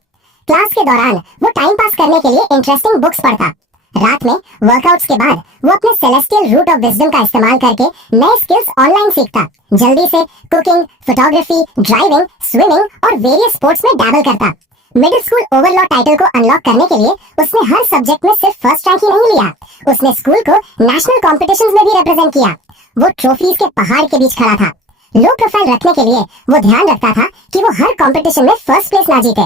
क्लास के दौरान वो टाइम पास करने के लिए इंटरेस्टिंग बुक्स पढ़ता। रात में वर्कआउट्स के बाद वो अपने सेलेस्टियल रूट ऑफ विजडम का इस्तेमाल करके नए स्किल्स ऑनलाइन सीखता। जल्दी से कुकिंग, फोटोग्राफी, ड्राइविंग, स्विमिंग और वेरियस स्पोर्ट्स में डैबल करता। मिडिल स्कूल ओवरलॉर्ड टाइटल को अनलॉक करने के लिए उसने हर सब्जेक्ट में सिर्फ फर्स्ट रैंक ही नहीं लिया, उसने स्कूल को नेशनल कॉम्पिटिशन्स में भी रिप्रेजेंट किया। वो ट्रॉफीज के पहाड़ के बीच खड़ा था। लो प्रोफाइल रखने के लिए वो ध्यान रखता था कि वो हर कंपटीशन में फर्स्ट प्लेस ना जीते।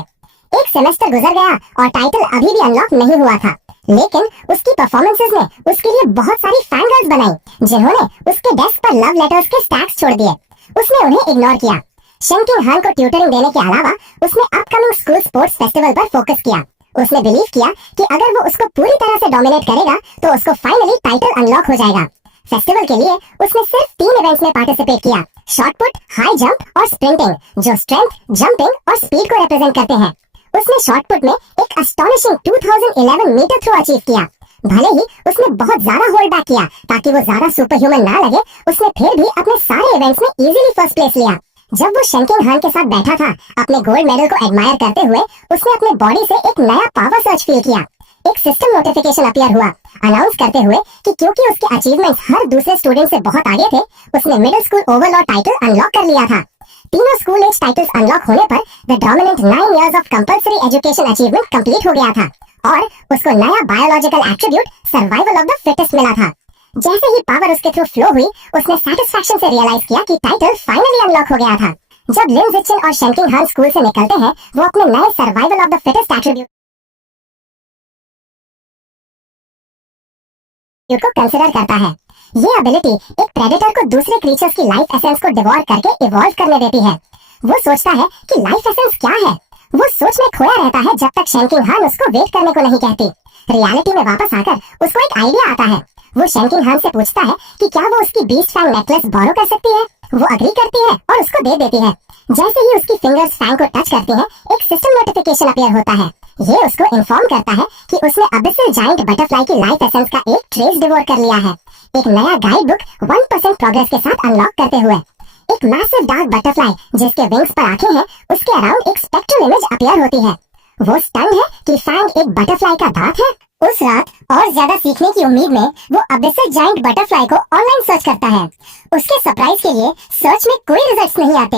एक सेमेस्टर गुजर गया और टाइटल अभी भी अनलॉक नहीं हुआ था, लेकिन उसकी परफॉर्मेंसेस ने उसके लिए बहुत सारी फैन गर्ल्स बनाई, जिन्होंने उसके डेस्क पर लव लेटर्स के स्टैक्स छोड़ दिए। उसने उन्हें इग्नोर किया। शेंशिंग हान को ट्यूटरिंग देने के अलावा उसने अपकमिंग स्कूल स्पोर्ट्स फेस्टिवल पर फोकस किया। उसने बिलीव किया कि अगर वो उसको पूरी तरह से डोमिनेट करेगा तो उसको फाइनली टाइटल अनलॉक हो जाएगा। फेस्टिवल के लिए उसने सिर्फ 3 इवेंट्स में पार्टिसिपेट किया, शॉट पुट, हाई जंप और स्प्रिंटिंग, जो स्ट्रेंथ, जंपिंग और स्पीड को रिप्रेजेंट करते हैं। उसने शॉट पुट में एक अस्टॉनिशिंग 2011 मीटर थ्रो अचीव किया। भले ही उसने बहुत ज्यादा होल्ड बैक किया ताकि वो ज्यादा सुपर ह्यूमन ना लगे, उसने फिर भी अपने सारे इवेंट्स में इजीली फर्स्ट प्लेस लिया। जब वो शेंशिंग हान के साथ बैठा था, अपने गोल्ड मेडल को एडमायर करते हुए, उसने अपने बॉडी से एक नया पावर सर्च फील किया। एक सिस्टम नोटिफिकेशन अपीयर हुआ, अनाउंस करते हुए कि क्योंकि उसके अचीवमेंट्स हर दूसरे स्टूडेंट से बहुत आगे थे, उसने middle school overlord title unlock कर लिया था। तीनों स्कूल एज टाइटल्स अनलॉक होने पर the dominant 9 years of compulsory education achievement complete हो गया था और उसको नया biological attribute survival of the fittest मिला था। जैसे ही पावर उसके थ्रू फ्लो हुई, उसने सैटिस्फैक्शन से रियलाइज किया कि टाइटल फाइनली अनलॉक हो गया था। जब लिन ज़िचेन और शेंशिंग हान स्कूल से निकलते हैं, वो अपने नए survival of the fittest attribute को कंसिडर करता है। ये एबिलिटी एक प्रेडेटर को दूसरे क्रीचर्स की लाइफ एसेंस को डिवोर करके इवॉल्व करने देती है। वो सोचता है कि लाइफ एसेंस क्या है। वो सोच में खोया रहता है जब तक शेंशिंग हान उसको वेट करने को नहीं कहती। रियलिटी में वापस आकर उसको एक आइडिया आता है। वो शेंशिंग हान से पूछता है कि क्या वो उसकी बीस्ट फैंग नेकलेस बोरो कर सकती है। वो अग्री करती है और उसको दे देती है। जैसे ही उसकी फिंगर्स फैंग को टच करती हैं, एक सिस्टम नोटिफिकेशन अपीयर होता है। ये उसको इन्फॉर्म करता है कि उसने अबिसल जायंट बटरफ्लाई की लाइफ एसेंस का एक ट्रेस डिवोर कर लिया है, एक नया गाइड बुक 1% प्रोग्रेस के साथ अनलॉक करते हुए। एक मैसिव डार्क बटरफ्लाई जिसके विंग्स पर आंखें हैं, उसके अराउंड एक स्पेक्ट्रल इमेज अपीयर होती है। वो स्टन्ड है कि फैंग एक बटरफ्लाई का दांत है। उस रात और ज्यादा सीखने की उम्मीद में वो अबिसल जायंट बटरफ्लाई को ऑनलाइन सर्च करता है। उसके सरप्राइज के लिए सर्च में कोई रिजल्ट्स नहीं आते।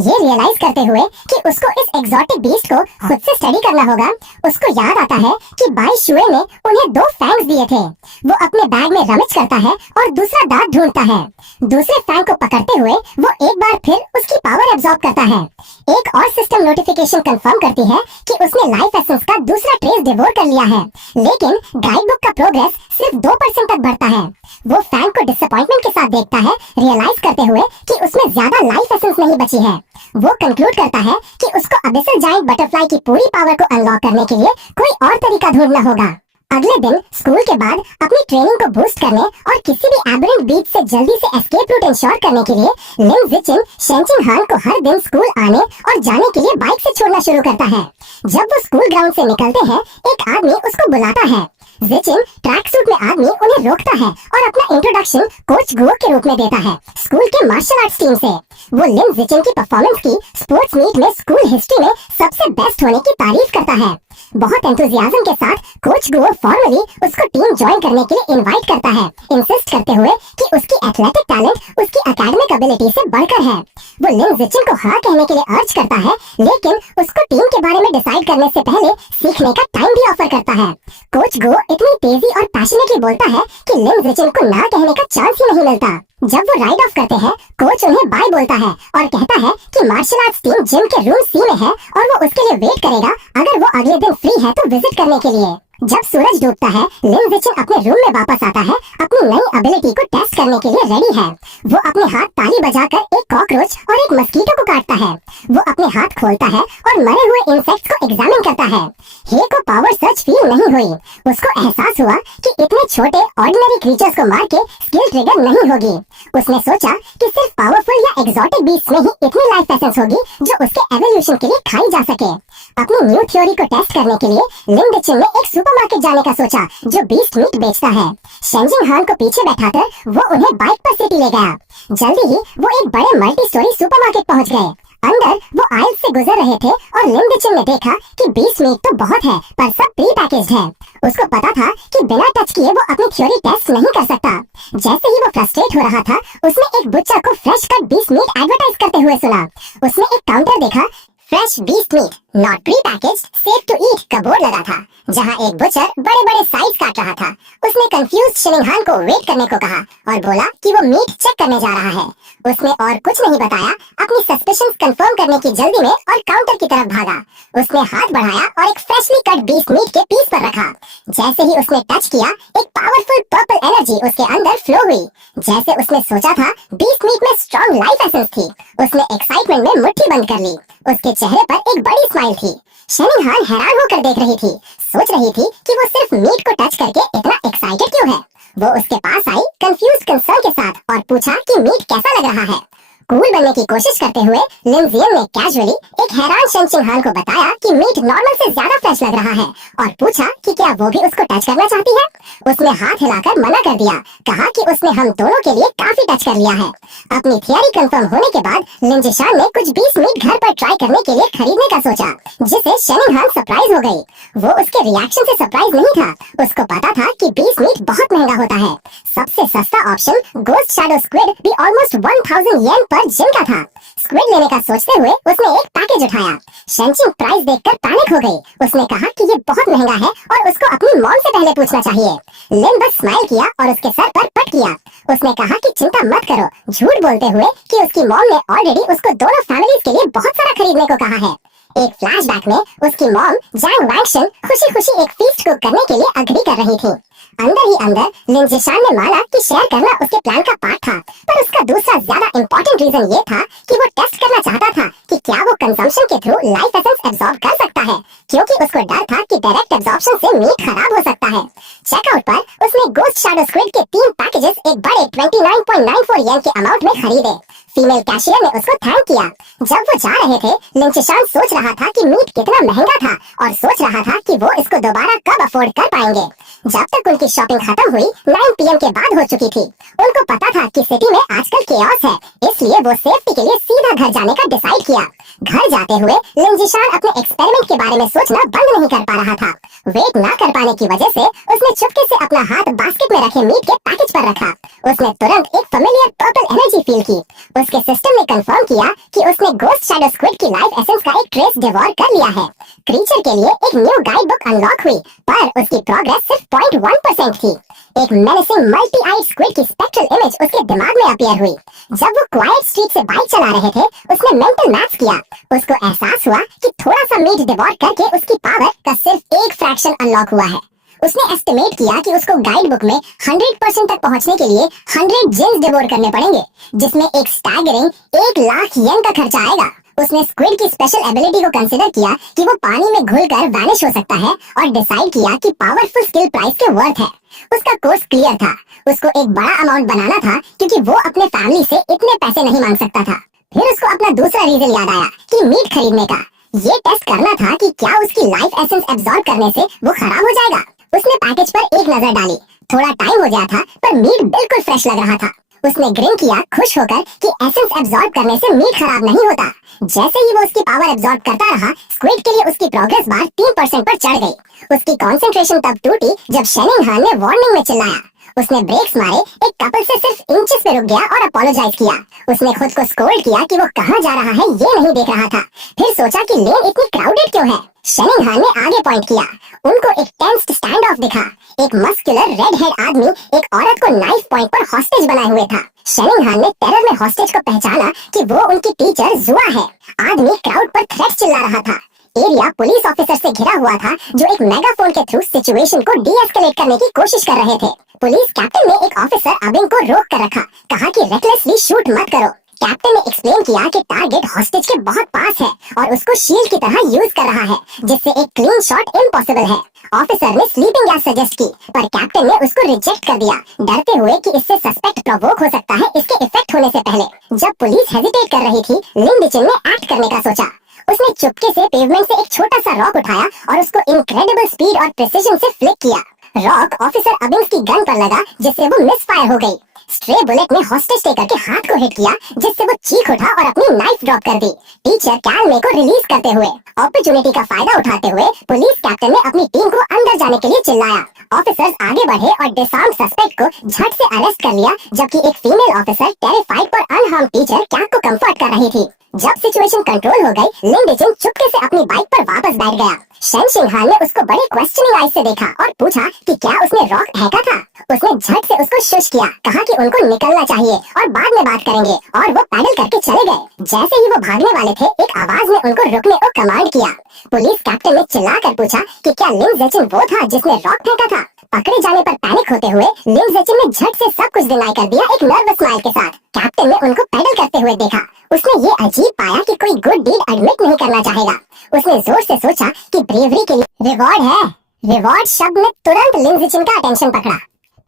ये रियलाइज करते हुए कि उसको इस एक्सोटिक बीस्ट को खुद से स्टडी करना होगा, उसको याद आता है कि बाई शुए ने उन्हें 2 फैंग्स दिए थे। वो अपने बैग में रमच करता है और दूसरा दांत ढूंढता है। दूसरे फैंग को पकड़ते हुए वो एक बार फिर उसकी पावर एब्जॉर्ब करता है। एक और सिस्टम नोटिफिकेशन कंफर्म करती है कि उसने लाइफ एसेंस का दूसरा ट्रेस डिवोर कर लिया है, लेकिन गाइड बुक का प्रोग्रेस सिर्फ 2% तक बढ़ता है। वो फैंग को डिसअपॉइंटमेंट के साथ देखता है, रियलाइज करते हुए कि उसमें ज्यादा लाइफ एसेंस नहीं बची है। वो कंक्लूड करता है कि उसको अबिसल जायंट बटरफ्लाई की पूरी पावर को अनलॉक करने के लिए कोई और तरीका ढूंढना होगा। अगले दिन स्कूल के बाद अपनी ट्रेनिंग को बूस्ट करने और किसी भी एबरेंट बीच से जल्दी से एस्केप रूट इंश्योर करने के लिए लिन जिचिन शेंचिंग हान को हर दिन स्कूल आने और जाने के लिए बाइक से छोड़ना शुरू करता है। जब वो स्कूल ग्राउंड से निकलते हैं, एक आदमी उसको बुलाता है। जिचिन ट्रैक सूट में आदमी उन्हें रोकता है और अपना इंट्रोडक्शन कोच गुओ के रूप में देता है, स्कूल के मार्शल आर्ट्स टीम से। वो लिन जिचिन की परफॉर्मेंस की स्पोर्ट्स मीट में स्कूल हिस्ट्री में सबसे बेस्ट होने की तारीफ करता है। बहुत एंथुजियाज्म के साथ कोच गुओ फॉर्मली उसको टीम ज्वाइन करने के लिए इनवाइट करता है, इंसिस्ट करते हुए कि उसकी एथलेटिक टैलेंट उसकी एकेडमिक एबिलिटी से बढ़कर है। वो लिन जिचिन को हाँ कहने के लिए अर्ज करता है, लेकिन उसको टीम के बारे में डिसाइड करने से पहले सीखने का टाइम भी ऑफर करता है। कोच गुओ इतनी तेजी और पैशनेटली बोलता है कि लिन जिचिन को ना कहने का चांस ही नहीं मिलता। जब वो राइड ऑफ करते हैं, कोच उन्हें बाय बोलता है और कहता है कि मार्शल आर्ट्स टीम जिम के रूम सी में है और वो उसके लिए वेट करेगा अगर वो अगले दिन फ्री है तो विजिट करने के लिए। जब सूरज डूबता है, लिन जिचिन अपने रूम में वापस आता है, अपनी नई एबिलिटी को टेस्ट करने के लिए रेडी है। वो अपने हाथ ताली बजाकर एक कॉकरोच और एक मस्कीटो को काटता है। वो अपने हाथ खोलता है और मरे हुए इंसेक्ट्स को एग्जामिन करता है। हे को पावर सर्च फील नहीं हुई। उसको एहसास हुआ कि इतने छोटे ऑर्डिनरी क्रीचर्स को मार के स्किल ट्रिगर नहीं होगी। उसने सोचा कि सिर्फ पावरफुल या एक्सोटिक बीस्ट में ही इतनी लाइफ एसेंस होगी जो उसके एवोल्यूशन के लिए खाई जा सके। अपनी न्यू थ्योरी को टेस्ट करने के लिए लिन जिचिन ने एक सुपरमार्केट जाने का सोचा जो बीस्ट मीट बेचता है। शेंजिंग हान को पीछे बैठाकर वो उन्हें बाइक पर सिटी ले गया। जल्दी ही वो एक बड़े मल्टी स्टोरी सुपरमार्केट पहुंच गए। अंदर वो आयल से गुजर रहे थे और लिन जिचिन ने देखा कि बीस्ट मीट तो बहुत है पर सब प्री पैकेज्ड है। उसको पता था कि बिना टच किए वो अपनी थ्योरी टेस्ट नहीं कर सकता। जैसे ही वो फ्रस्ट्रेट हो रहा था, उसने एक बुच्चर को fresh cut beast meat advertise करते हुए सुना। उसने एक काउंटर देखा, fresh beast meat not pre packaged safe to eat का बोर्ड लगा था, जहां एक बुचर बड़े बड़े साइज काट रहा था। उसने कंफ्यूज शेनिंग हान को वेट करने को कहा और बोला कि वो मीट चेक करने जा रहा है। उसने और कुछ नहीं बताया, अपनी सस्पिशंस कंफर्म करने की जल्दी में और काउंटर की तरफ भागा। उसने हाथ बढ़ाया और एक फ्रेशली कट बीफ मीट के पीस पर रखा। जैसे ही उसने टच किया, एक पावरफुल पर्पल एनर्जी उसके अंदर फ्लो हुई। जैसे उसने सोचा था, बीफ मीट में स्ट्रॉन्ग लाइफ एसेंस थी। उसने एक्साइटमेंट में मुट्ठी बंद कर ली। उसके चेहरे पर एक बड़ी स्माइल थी। शेनिंग हान हैरान होकर देख रही थी, सोच रही थी कि वो सिर्फ मीट को टच करके इतना एक्साइटेड क्यों है। वो उसके पास आई कंफ्यूज कंसर्न के साथ और पूछा कि मीट कैसा लग रहा है। कूल बनने की कोशिश करते हुए लिन जिचिन ने कैजुअली एक हैरान शेंचिंग हान को बताया कि मीट नॉर्मल से ज्यादा फ्रेश लग रहा है और पूछा कि क्या वो भी उसको टच करना चाहती है। उसने हाथ हिलाकर मना कर दिया, कहा कि उसने हम दोनों के लिए काफी टच कर लिया है। अपनी थियरी कंफर्म होने के बाद लिन जिशान ने कुछ 20 मीट घर पर ट्राई करने के लिए खरीदने का सोचा, जिससे शेनिंग हान सरप्राइज हो गई। वो उसके रिएक्शन से सरप्राइज नहीं था। उसको पता था कि 20 मीट बहुत महंगा होता है। सबसे सस्ता ऑप्शन गोस्ट शैडो स्क्विड भी ऑलमोस्ट 1000 येन पर जिन का था। स्क्विड लेने का सोचते हुए उसने एक पैकेज उठाया। शेंचिंग प्राइस देखकर पैनिक हो गई। उसने कहा कि ये बहुत महंगा है और उसको अपनी मॉम से पहले पूछना चाहिए। लिन बस स्माइल किया और उसके सर पर पट किया। उसने कहा कि चिंता मत करो, झूठ बोलते हुए कि उसकी मॉम ने ऑलरेडी उसको दोनों फैमिलीज के लिए बहुत सारा खरीदने को कहा है। एक फ्लैशबैक में उसकी मॉम जैंग वैंगशन खुशी खुशी एक फीस्ट कुक करने के लिए अग्री कर रही थी। अंदर ही अंदर लिन जिशान ने माना कि शेयर करना उसके प्लान का पार्ट था, पर उसका दूसरा ज्यादा इम्पोर्टेंट रीजन ये था कि वो टेस्ट करना चाहता था कि क्या वो कंजम्पशन के थ्रू लाइफ एसेंस एब्जॉर्ब कर सकता है, क्योंकि उसको डर था कि डायरेक्ट एब्जॉर्प्शन से मीट खराब हो सकता है। चेकआउट पर उसने गोस्ट शैडो स्क्विड के 3 पैकेजेस एक बड़े 29.94 येन के अमाउंट में खरीदे। फीमेल कैशियर ने उसको थैंक किया। जब वो जा रहे थे, लिंचशान सोच रहा था कि मीट कितना महंगा था और सोच रहा था कि वो इसको दोबारा कब अफोर्ड कर पाएंगे। जब तक उनकी शॉपिंग खत्म हुई 9 PM के बाद हो चुकी थी। उनको पता था कि सिटी में आजकल केओस है, इसलिए वो सेफ्टी के लिए सीधा घर जाने का डिसाइड किया। घर जाते हुए लिंचशान अपने एक्सपेरिमेंट के बारे में सोचना बंद नहीं कर पा रहा था। वेट ना कर पाने की वजह से उसने चुपके से अपना हाथ बास्केट में रखे मीट के पैकेज पर रखा। उसने तुरंत एक फेमिलियर पर्पल एनर्जी फील की। उसके सिस्टम ने कंफर्म किया कि उसने गोस्ट शैडो स्क्विड की लाइफ एसेंस का एक ट्रेस डिवोर कर लिया है। क्रीचर के लिए एक न्यू गाइड बुक अनलॉक हुई, पर उसकी प्रोग्रेस सिर्फ 0.1% थी। एक मेनेसिंग मल्टी आइड स्क्विड की स्पेक्ट्रल इमेज उसके दिमाग में अपीयर हुई। जब वो क्वाइट स्ट्रीट से बाइक चला रहे थे, उसने मेंटल मैथ्स किया। उसको एहसास हुआ कि थोड़ा सा मीट डिवोर करके उसकी पावर का सिर्फ एक फ्रैक्शन अनलॉक हुआ है। उसने एस्टिमेट किया कि उसको गाइड बुक में 100% तक पहुंचने के लिए 100 जिन्स डिवोर करने पड़ेंगे, जिसमें एक स्टैगरिंग 1 लाख येन का खर्चा आएगा। उसने स्क्विड की स्पेशल एबिलिटी को कंसीडर किया कि वो पानी में घुलकर वैनिश हो सकता है और डिसाइड किया कि पावरफुल स्किल प्राइस के वर्थ है। उसका कोर्स क्लियर था। उसको एक बड़ा अमाउंट बनाना था क्योंकि वो अपने फैमिली से इतने पैसे नहीं मांग सकता था। फिर उसको अपना दूसरा रीजन याद आया कि मीट खरीदने का। ये टेस्ट करना था कि क्या उसकी लाइफ एसेंस एब्सॉर्ब करने से वो खराब हो जाएगा। उसने पैकेज पर एक नजर डाली। थोड़ा टाइम हो गया था, पर मीट बिल्कुल फ्रेश लग रहा था। उसने ग्रिन किया, खुश होकर कि एसेंस एब्सॉर्ब करने से मीट खराब नहीं होता। जैसे ही वो उसकी पावर एब्सॉर्ब करता रहा, स्क्विड के लिए उसकी प्रोग्रेस बार 3% पर चढ़ गई। उसकी कंसंट्रेशन तब टूटी जब शेनिंगहान ने वार्निंग में चिल्लाया। उसने ब्रेक्स मारे, एक कपल से सिर्फ इंचेस पे रुक गया और अपोलोजाइज किया। उसने खुद को स्कोल्ड किया कि वो कहाँ जा रहा है ये नहीं देख रहा था। फिर सोचा कि लेन इतनी क्राउडेड क्यों है। शेनिंगहान ने आगे पॉइंट किया। उनको एक टेंस्ड स्टैंड ऑफ दिखा। एक मस्कुलर रेड हेड आदमी एक औरत को नाइफ पॉइंट पर हॉस्टेज बनाए हुए था। शेनिंगहान ने टेरर में हॉस्टेज को पहचाना कि वो उनकी टीचर जुआ है। आदमी क्राउड पर थ्रेट चिल्ला रहा था। एरिया पुलिस ऑफिसर से घिरा हुआ था, जो एक मेगाफोन के थ्रू सिचुएशन को डी-एस्केलेट करने की कोशिश कर रहे थे। पुलिस कैप्टन ने एक ऑफिसर अबिंग को रोक कर रखा, कहा कि रेकलेसली शूट मत करो। कैप्टन ने एक्सप्लेन किया कि टारगेट हॉस्टेज के बहुत पास है और उसको शील्ड की तरह यूज कर रहा है, जिससे एक क्लीन शॉट इम्पॉसिबल है। ऑफिसर ने स्लीपिंग गैस सजेस्ट की, पर कैप्टन ने उसको रिजेक्ट कर दिया, डरते हुए कि इससे सस्पेक्ट प्रोवोक हो सकता है इसके इफेक्ट होने से पहले। जब पुलिस हेजिटेट कर रही थी, लिंडिचिन ने एक्ट करने का सोचा। उसने चुपके से पेवमेंट से एक छोटा सा रॉक उठाया और उसको इनक्रेडिबल स्पीड और प्रिसिजन से फ्लिक किया। रॉक ऑफिसर अबिंग्स की गन पर लगा, जिससे वो मिसफायर हो गई। स्ट्रे बुलेट ने हॉस्टेज टेकर के हाथ को हिट किया, जिससे वो चीख उठा और अपनी नाइफ ड्रॉप कर दी। टीचर कैलमे को रिलीज करते हुए अपॉर्चुनिटी का फायदा उठाते हुए पुलिस कैप्टन ने अपनी टीम को अंदर जाने के लिए चिल्लाया। ऑफिसर्स आगे बढ़े और डिसआर्म सस्पेक्ट को झट से अरेस्ट कर लिया, जबकि एक फीमेल ऑफिसर टेरिफाइड पर अनहार्म टीचर कैप को कंफर्ट कर रही थी। जब सिचुएशन कंट्रोल हो गई, लिंडिचिन चुपके से अपनी बाइक पर वापस बैठ गया। शेनशिंगहान ने उसको बड़े क्वेश्चनिंग आईज से देखा और पूछा कि क्या उसने रॉक फेंका था। उसने झट से उसको शुश किया, कहा कि उनको निकलना चाहिए और बाद में बात करेंगे, और वो पैडल करके चले गए। जैसे ही वो भागने वाले थे, एक आवाज ने उनको रुकने को कमांड किया। पुलिस कैप्टन ने चिल्लाकर पूछा कि क्या लिन ज़ेचिन वो था जिसने रॉक फेंका था। पकड़े जाने पर पैनिक होते हुए लिन ज़ेचिन ने झट से सब कुछ डिनाई कर दिया, एक नर्वस स्माइल के साथ। कैप्टन ने उनको पैडल करते हुए देखा। उसने ये अजीब पाया कि कोई गुड डीड एडमिट नहीं करना चाहेगा। उसने जोर से सोचा कि ब्रेवरी के लिए रिवॉर्ड है। रिवॉर्ड शब्द ने तुरंत लिन ज़ेचिन का अटेंशन पकड़ा।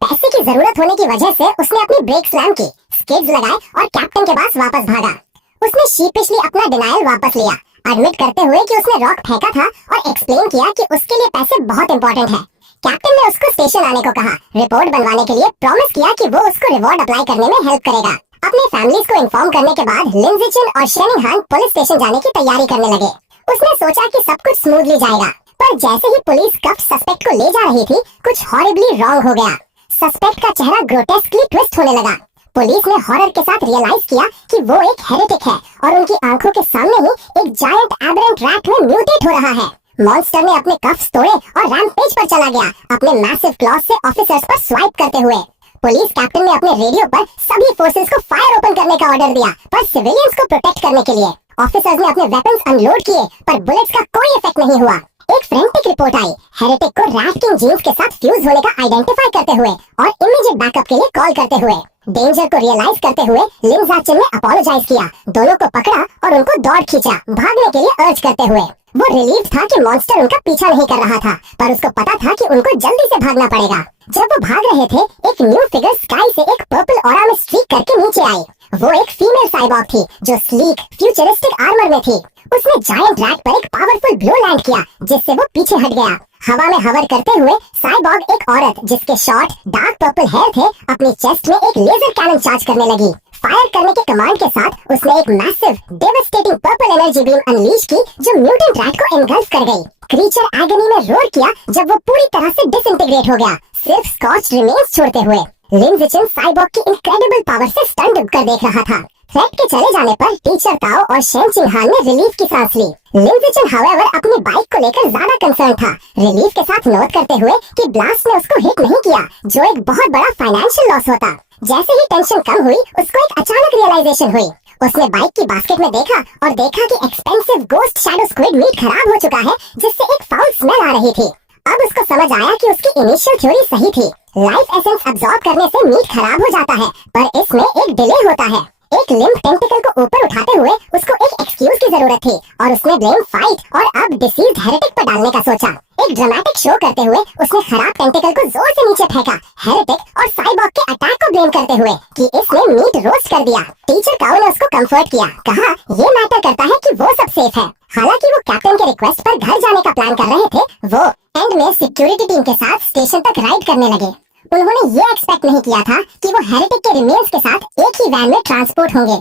पैसे की जरूरत होने की वजह से उसने अपनी ब्रेक स्लैम की, स्किड्स लगाए और कैप्टन के पास वापस भागा। उसने शीपिशली अपना डिनायल वापस लिया, एडमिट करते हुए कि उसने रॉक फेंका था और एक्सप्लेन किया कि उसके लिए पैसे बहुत इंपॉर्टेंट है। कैप्टन ने उसको स्टेशन आने को कहा, रिपोर्ट बनवाने के लिए प्रॉमिस किया कि वो उसको रिवॉर्ड अप्लाई करने में हेल्प करेगा। अपने फैमिलीज को इन्फॉर्म करने के बाद लिन ज़ेचिन और शेनिंगहान पुलिस स्टेशन जाने की तैयारी करने लगे। उसने सोचा कि सब कुछ स्मूथली जाएगा, पर जैसे ही पुलिस कप सस्पेक्ट को ले जा रही थी, कुछ हॉरिबली रॉन्ग हो गया। सस्पेक्ट का चेहरा ग्रोटेस्कली ट्विस्ट होने लगा। पुलिस ने हॉरर के साथ रियलाइज किया कि वो एक हेरेटिक है और उनकी आंखों के सामने ही एक जायंट एबरेंट रैट में म्यूटेट हो रहा है। मॉन्स्टर ने अपने कफ्स तोड़े और रैम्पेज पर चला गया, अपने मैसिव क्लॉज से ऑफिसर्स पर स्वाइप करते हुए। पुलिस कैप्टन ने अपने रेडियो पर सभी फोर्सेस को फायर ओपन करने का ऑर्डर दिया, पर सिविलियंस को प्रोटेक्ट करने के लिए। ऑफिसर्स ने अपने वेपन्स अनलोड किए, पर बुलेट्स का कोई इफेक्ट नहीं हुआ। एक फ्रेंटिक रिपोर्ट आई, हेरेटिक को रैट किंग जीन्स के साथ फ्यूज होने का आइडेंटिफाई करते हुए और इमीडिएट बैकअप के लिए कॉल करते हुए। डेंजर को रियलाइज करते हुए लिन ज़ेचिन ने अपोलोजाइज किया, दोनों को पकड़ा और उनको दौड़ खींचा, भागने के लिए अर्ज करते हुए। वो रिलीव था कि मॉन्स्टर उनका पीछा नहीं कर रहा था, पर उसको पता था कि उनको जल्दी से भागना पड़ेगा। जब वो भाग रहे थे, एक न्यू फिगर स्काई से एक पर्पल ऑरा में स्ट्रीक करके नीचे आई। वो एक फीमेल साइबॉर्ग थी जो स्लीक फ्यूचरिस्टिक आर्मर में थी। उसने जायंट रैट पर एक पावरफुल ब्लो लैंड किया, जिससे वो पीछे हट गया। हवा में हवर करते हुए साइबॉर्ग एक औरत जिसके शॉर्ट डार्क पर्पल हेयर थे, अपनी चेस्ट में एक लेजर कैनन चार्ज करने लगी। फायर करने के कमांड के साथ उसने एक massive devastating purple energy beam unleash की जो म्यूटेंट रैट को एनगल्फ कर गई। क्रीचर एगनी में रोर किया जब वो पूरी तरह से डिसइंटीग्रेट हो गया, सिर्फ स्कॉच्ड रिमेन्स छोड़ते हुए। लिन ज़िचिन साइबॉर्ग की इनक्रेडिबल पावर से स्टंट कर देख रहा था। थ्रेट के चले जाने पर टीचर ताओ और शेन चिंगहान ने रिलीफ की सांस ली। लिन ज़िचिन हाउएवर अपनी बाइक को लेकर ज्यादा कंसर्न था, रिलीफ के साथ नोट करते हुए कि ब्लास्ट ने उसको हिट नहीं किया, जो एक बहुत बड़ा फाइनेंशियल लॉस होता। जैसे ही टेंशन कम हुई, उसको एक अचानक रियलाइजेशन हुई। उसने बाइक की बास्केट में देखा और देखा कि expensive ghost shadow squid meat खराब हो चुका है, जिससे एक फाउल स्मेल आ रही थी। अब उसको समझ आया कि उसकी इनिशियल थ्योरी सही थी। लाइफ एसेंस अब्सॉर्ब करने से मीट खराब हो जाता है, पर इसमें एक डिले होता है। एक लिम्फ टेंटिकल को ऊपर उठाते हुए उसको एक एक्सक्यूज की जरूरत थी, और उसने ब्लेम फाइट और अब डिसीज्ड हेरेटिक पर डालने का सोचा। एक ड्रामेटिक शो करते हुए उसने खराब टेंटिकल को जोर से नीचे फेंका, हेरेटिक और साइबॉर्ग के अटैक को ब्लेम करते हुए कि इसने मीट रोस्ट कर दिया। टीचर काओ ने उसको कंफर्ट किया, कहा ये मैटर करता है कि वो सब सेफ है। हालांकि वो कैप्टन के रिक्वेस्ट पर घर जाने का प्लान कर रहे थे, वो एंड में सिक्योरिटी टीम के साथ स्टेशन तक राइड करने लगे। उन्होंने ये एक्सपेक्ट नहीं किया था कि वो हेरेटिक के रिमेन्स के साथ एक ही वैन में ट्रांसपोर्ट होंगे।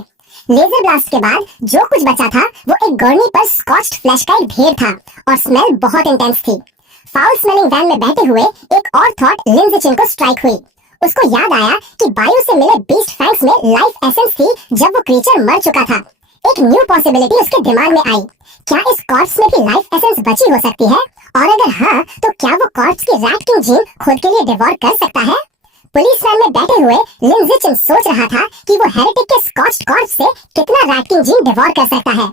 लेजर ब्लास्ट के बाद जो कुछ बचा था वो एक गॉर्नी पर स्कॉच्ड फ्लैश का एक ढेर था, और स्मेल बहुत इंटेंस थी। फाउल स्मेलिंग वैन में बैठे हुए एक और थॉट लिन ज़िचिन को स्ट्राइक हुई। उसको याद आया कि बायो से मिले बीस्ट फैंक्स में लाइफ एसेंस थी जब वो क्रीचर मर चुका था। एक न्यू पॉसिबिलिटी उसके दिमाग में आई, क्या इस कॉर्प्स में भी लाइफ एसेंस बची हो सकती है? और अगर हाँ, तो क्या वो कॉर्प्स की रैट किंग जीन खुद के लिए डिवोर कर सकता है? पुलिस वैन में बैठे हुए लिन ज़िचिन सोच रहा था कि वो हेरेटिक के स्कॉच्ड कॉर्प्स से कितना रैट किंग जीन डिवोर कर सकता है।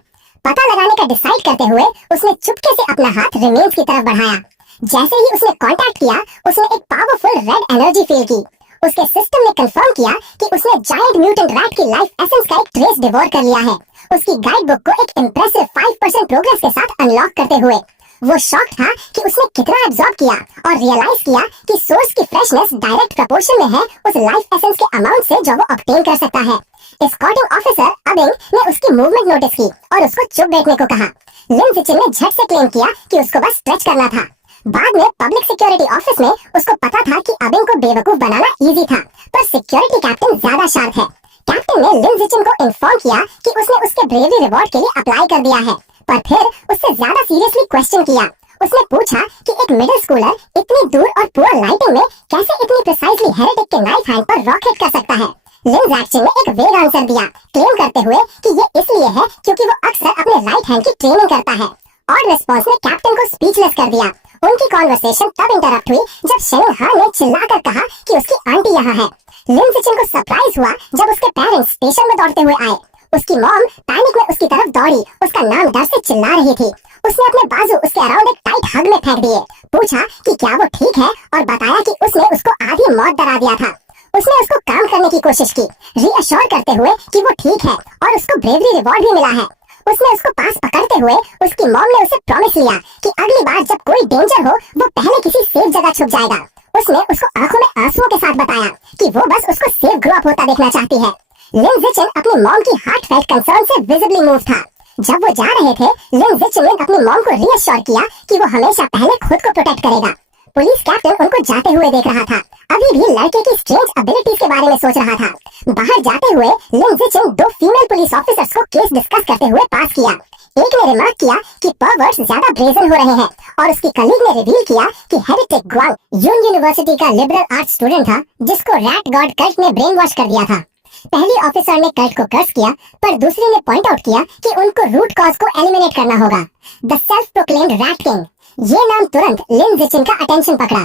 पता लगाने का डिसाइड करते हुए उसने चुपके से अपना हाथ रिमेन्स की तरफ बढ़ाया। जैसे ही उसने कांटेक्ट किया, उसने एक पावरफुल रेड एनर्जी फील की। उसके सिस्टम ने कंफर्म किया कि उसने जायंट म्यूटेंट रैट की लाइफ एसेंस का एक ट्रेस डिवोर कर लिया है, उसकी गाइड बुक को एक इम्प्रेसिव 5% प्रोग्रेस के साथ अनलॉक करते हुए। वो शॉक था कि उसने कितना एब्जॉर्ब किया, और रियलाइज किया कि सोर्स की फ्रेशनेस डायरेक्ट प्रोपोर्शन में है उस लाइफ एसेंस के अमाउंट से जो वो ऑब्टेन कर सकता है। एस्कॉर्टिंग ऑफिसर अबिंग ने उसकी मूवमेंट नोटिस की और उसको चुप बैठने को कहा। लिन ज़िचिन ने झट से क्लेम किया कि उसको बस स्ट्रेच करना था। बाद में पब्लिक सिक्योरिटी ऑफिस में उसको पता था कि अबिंग को बेवकूफ बनाना इजी था, पर सिक्योरिटी कैप्टन ज्यादा शार्प है। कैप्टन ने लिन ज़िचिन को इन्फॉर्म किया कि उसने उसके ब्रेवरी रिवॉर्ड के लिए अप्लाई कर दिया है, पर फिर उससे ज्यादा सीरियसली क्वेश्चन किया। उसने पूछा कि एक मिडिल स्कूलर इतनी दूर और पुअर लाइटिंग में कैसे इतनी प्रिसाइजली हेरेटिक के नाइफ हैंड पर रॉक हिट कर सकता है। लिन ज़िचिन ने एक वेग आंसर दिया, क्लेम करते हुए कि ये इसलिए है क्योंकि वो अक्सर अपने राइट हैंड की ट्रेनिंग करता है। और रिस्पॉन्स ने कैप्टन को स्पीचलेस कर दिया। उनकी कॉन्वर्सेशन तब इंटरप्ट हुई जब शेन हान ने चिल्लाकर कहा कि उसकी आंटी यहाँ है। लिन ज़िचिन को सरप्राइज हुआ जब उसके पेरेंट्स स्टेशन में दौड़ते हुए आए। उसकी मॉम पैनिक में उसकी तरफ दौड़ी, उसका नाम डर से चिल्ला रही थी। उसने अपने बाजू उसके अराउंड एक टाइट हग में फेंक दिए, पूछा कि क्या वो ठीक है, और बताया कि उसने उसको आधी मौत डरा दिया था। उसने उसको काम करने की कोशिश की, रीअश्योर करते हुए कि वो ठीक है और उसको ब्रेवरी रिवॉर्ड भी मिला है। उसने उसको पास पकड़ते हुए उसकी मॉम ने उसे प्रॉमिस लिया कि अगली बार जब कोई डेंजर हो वो पहले किसी सेफ जगह छुप जाएगा। उसने उसको आंखों में आंसुओं के साथ बताया कि वो बस उसको सेफ ग्रो अप होता देखना चाहती है। लिन ज़िचिन अपनी मॉम की हार्टफेल्ट कंसर्न से विजिबली मूव था। जब वो जा रहे थे, लिन ज़िचिन ने अपनी मॉम को रीअश्योर किया कि वो हमेशा पहले खुद को प्रोटेक्ट करेगा। पुलिस कैप्टन उनको जाते हुए देख रहा था, अभी भी लड़के की स्ट्रेंज एबिलिटीज के बारे में सोच रहा था। बाहर जाते हुए लिन ज़िचिन 2 फीमेल पुलिस ऑफिसर्स को केस डिस्कस करते हुए पास किया। एक ने रिमार्क किया कि परवर्ट्स ज्यादा ब्रेजन हो रहे हैं, और उसकी कलीग ने रिवील किया कि हेरेटिक ग्वांग यून यूनिवर्सिटी का लिबरल आर्ट्स स्टूडेंट था जिसको रैट गॉड कल्ट ने ब्रेन वॉश कर दिया था। पहली ऑफिसर ने कल्ट को कर्स किया, पर दूसरी ने पॉइंट आउट किया कि उनको रूट कॉज को एलिमिनेट करना होगा। The self proclaimed rat king, ये नाम तुरंत लिन ज़िचिन का अटेंशन पकड़ा।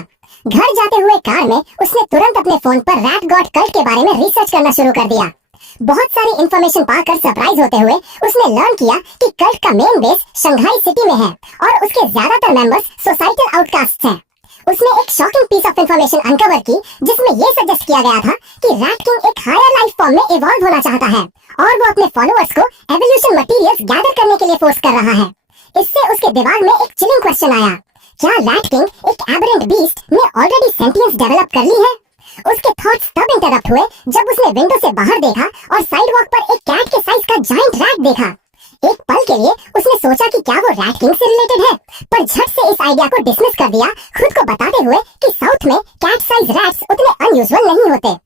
घर जाते हुए कार में उसने तुरंत अपने फोन पर रैट गॉड कल्ट के बारे में रिसर्च करना शुरू कर दिया। बहुत सारी इंफॉर्मेशन पाकर सरप्राइज होते हुए उसने लर्न किया कि कल्ट का मेन बेस शंघाई सिटी में है और उसके ज्यादातर मेंबर्स सोसाइटल आउटकास्ट्स हैं। उसने एक shocking piece of information uncover की जिसमें यह सजेस्ट किया गया था कि रैट किंग एक हायर लाइफ फॉर्म में इवॉल्व होना चाहता है और वो अपने फॉलोअर्स को एवोल्यूशन मटेरियल्स गैदर करने के लिए फोर्स कर रहा है। इससे उसके दिमाग में एक चिलिंग क्वेश्चन आया, क्या रैट किंग एक एबरेंट बीस्ट ने ऑलरेडी सेंटियंस डेवलप कर ली है? उसके थॉट्स तब इंटरप्ट हुए जब उसने विंडो से बाहर देखा और साइडवॉक पर एक कैट के साइज का जायंट रैट देखा। एक पल के लिए उसने सोचा कि क्या वो रैट किंग से रिलेटेड है, पर झट से इस आइडिया को डिसमिस कर दिया, खुद को बताते हुए कि साउथ में कैट साइज रैट्स उतने अनयूजुअल नहीं होते।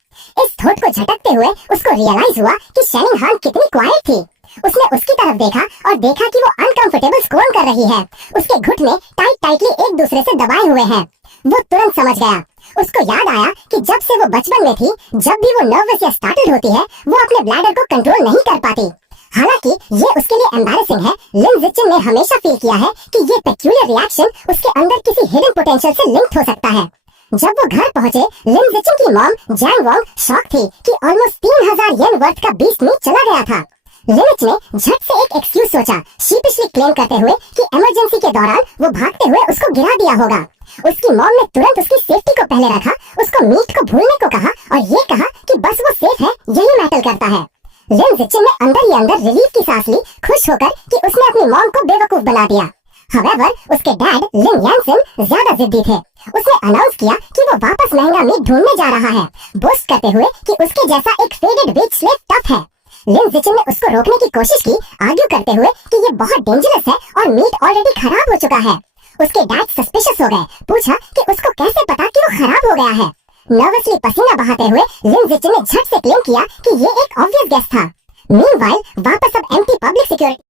इस थॉट को झटकते हुए उसको रियलाइज हुआ कि शेनिंगहान कितनी क्वाइट थी। उसने उसकी तरफ देखा और देखा कि वो अनकंफर्टेबल स्क्रोल कर रही है। उसके घुटने टाइटली एक दूसरे से दबाए हुए हैं। वो तुरंत समझ गया। उसको याद आया कि जब से वो बचपन में थी, जब भी वो नर्वस या स्टार्टल्ड होती है, वो अपने ब्लैडर को कंट्रोल नहीं कर पाती। हालांकि ये उसके लिए एम्बैरेसिंग है, लिन जिचिन ने हमेशा फील किया है कि ये पेक्यूलियर रिएक्शन उसके अंदर किसी हिडन पोटेंशियल से लिंक्ड हो सकता है। जब वो घर पहुंचे, लिन जिचिन की मॉम जैंग वोंग शॉक थी कि ऑलमोस्ट 3000 येन वर्थ का बीस्ट मीट चला गया था। लिनिच ने झट से एक एक्सक्यूज सोचा, शीपिशली क्लेम करते हुए कि इमरजेंसी के दौरान वो भागते हुए उसको गिरा दिया होगा। उसकी मॉम ने तुरंत उसकी सेफ्टी को पहले रखा, उसको मीट को भूलने को कहा और ये कहा कि बस वो सेफ है, यही मैटर करता है। लिन जिचिन ने अंदर ही अंदर रिलीफ की सांस ली, खुश होकर कि उसने अपनी मॉम को बेवकूफ बना दिया। However, उसके डैड लिन यानसन ज्यादा जिद्दी थे। उसने अनाउंस किया कि वो वापस महंगा मीट ढूंढने जा रहा है, बोस्ट करते हुए कि उसके जैसा एक फेडेड वेज स्लेव टफ है। लिन जिचिन ने उसको रोकने की कोशिश की, आर्ग्यू करते हुए कि ये बहुत डेंजरस है और मीट ऑलरेडी खराब हो चुका है। उसके डैड सस्पिशियस हो गए, पूछा कि उसको कैसे पता कि वो खराब हो गया है। नर्वसली पसीना बहाते हुए लिन जिचिन ने झट से क्लेम किया कि ये एक ऑब्वियस गेस था। मीनवाइल वापस अब एम्प्टी पब्लिक सिक्योरिटी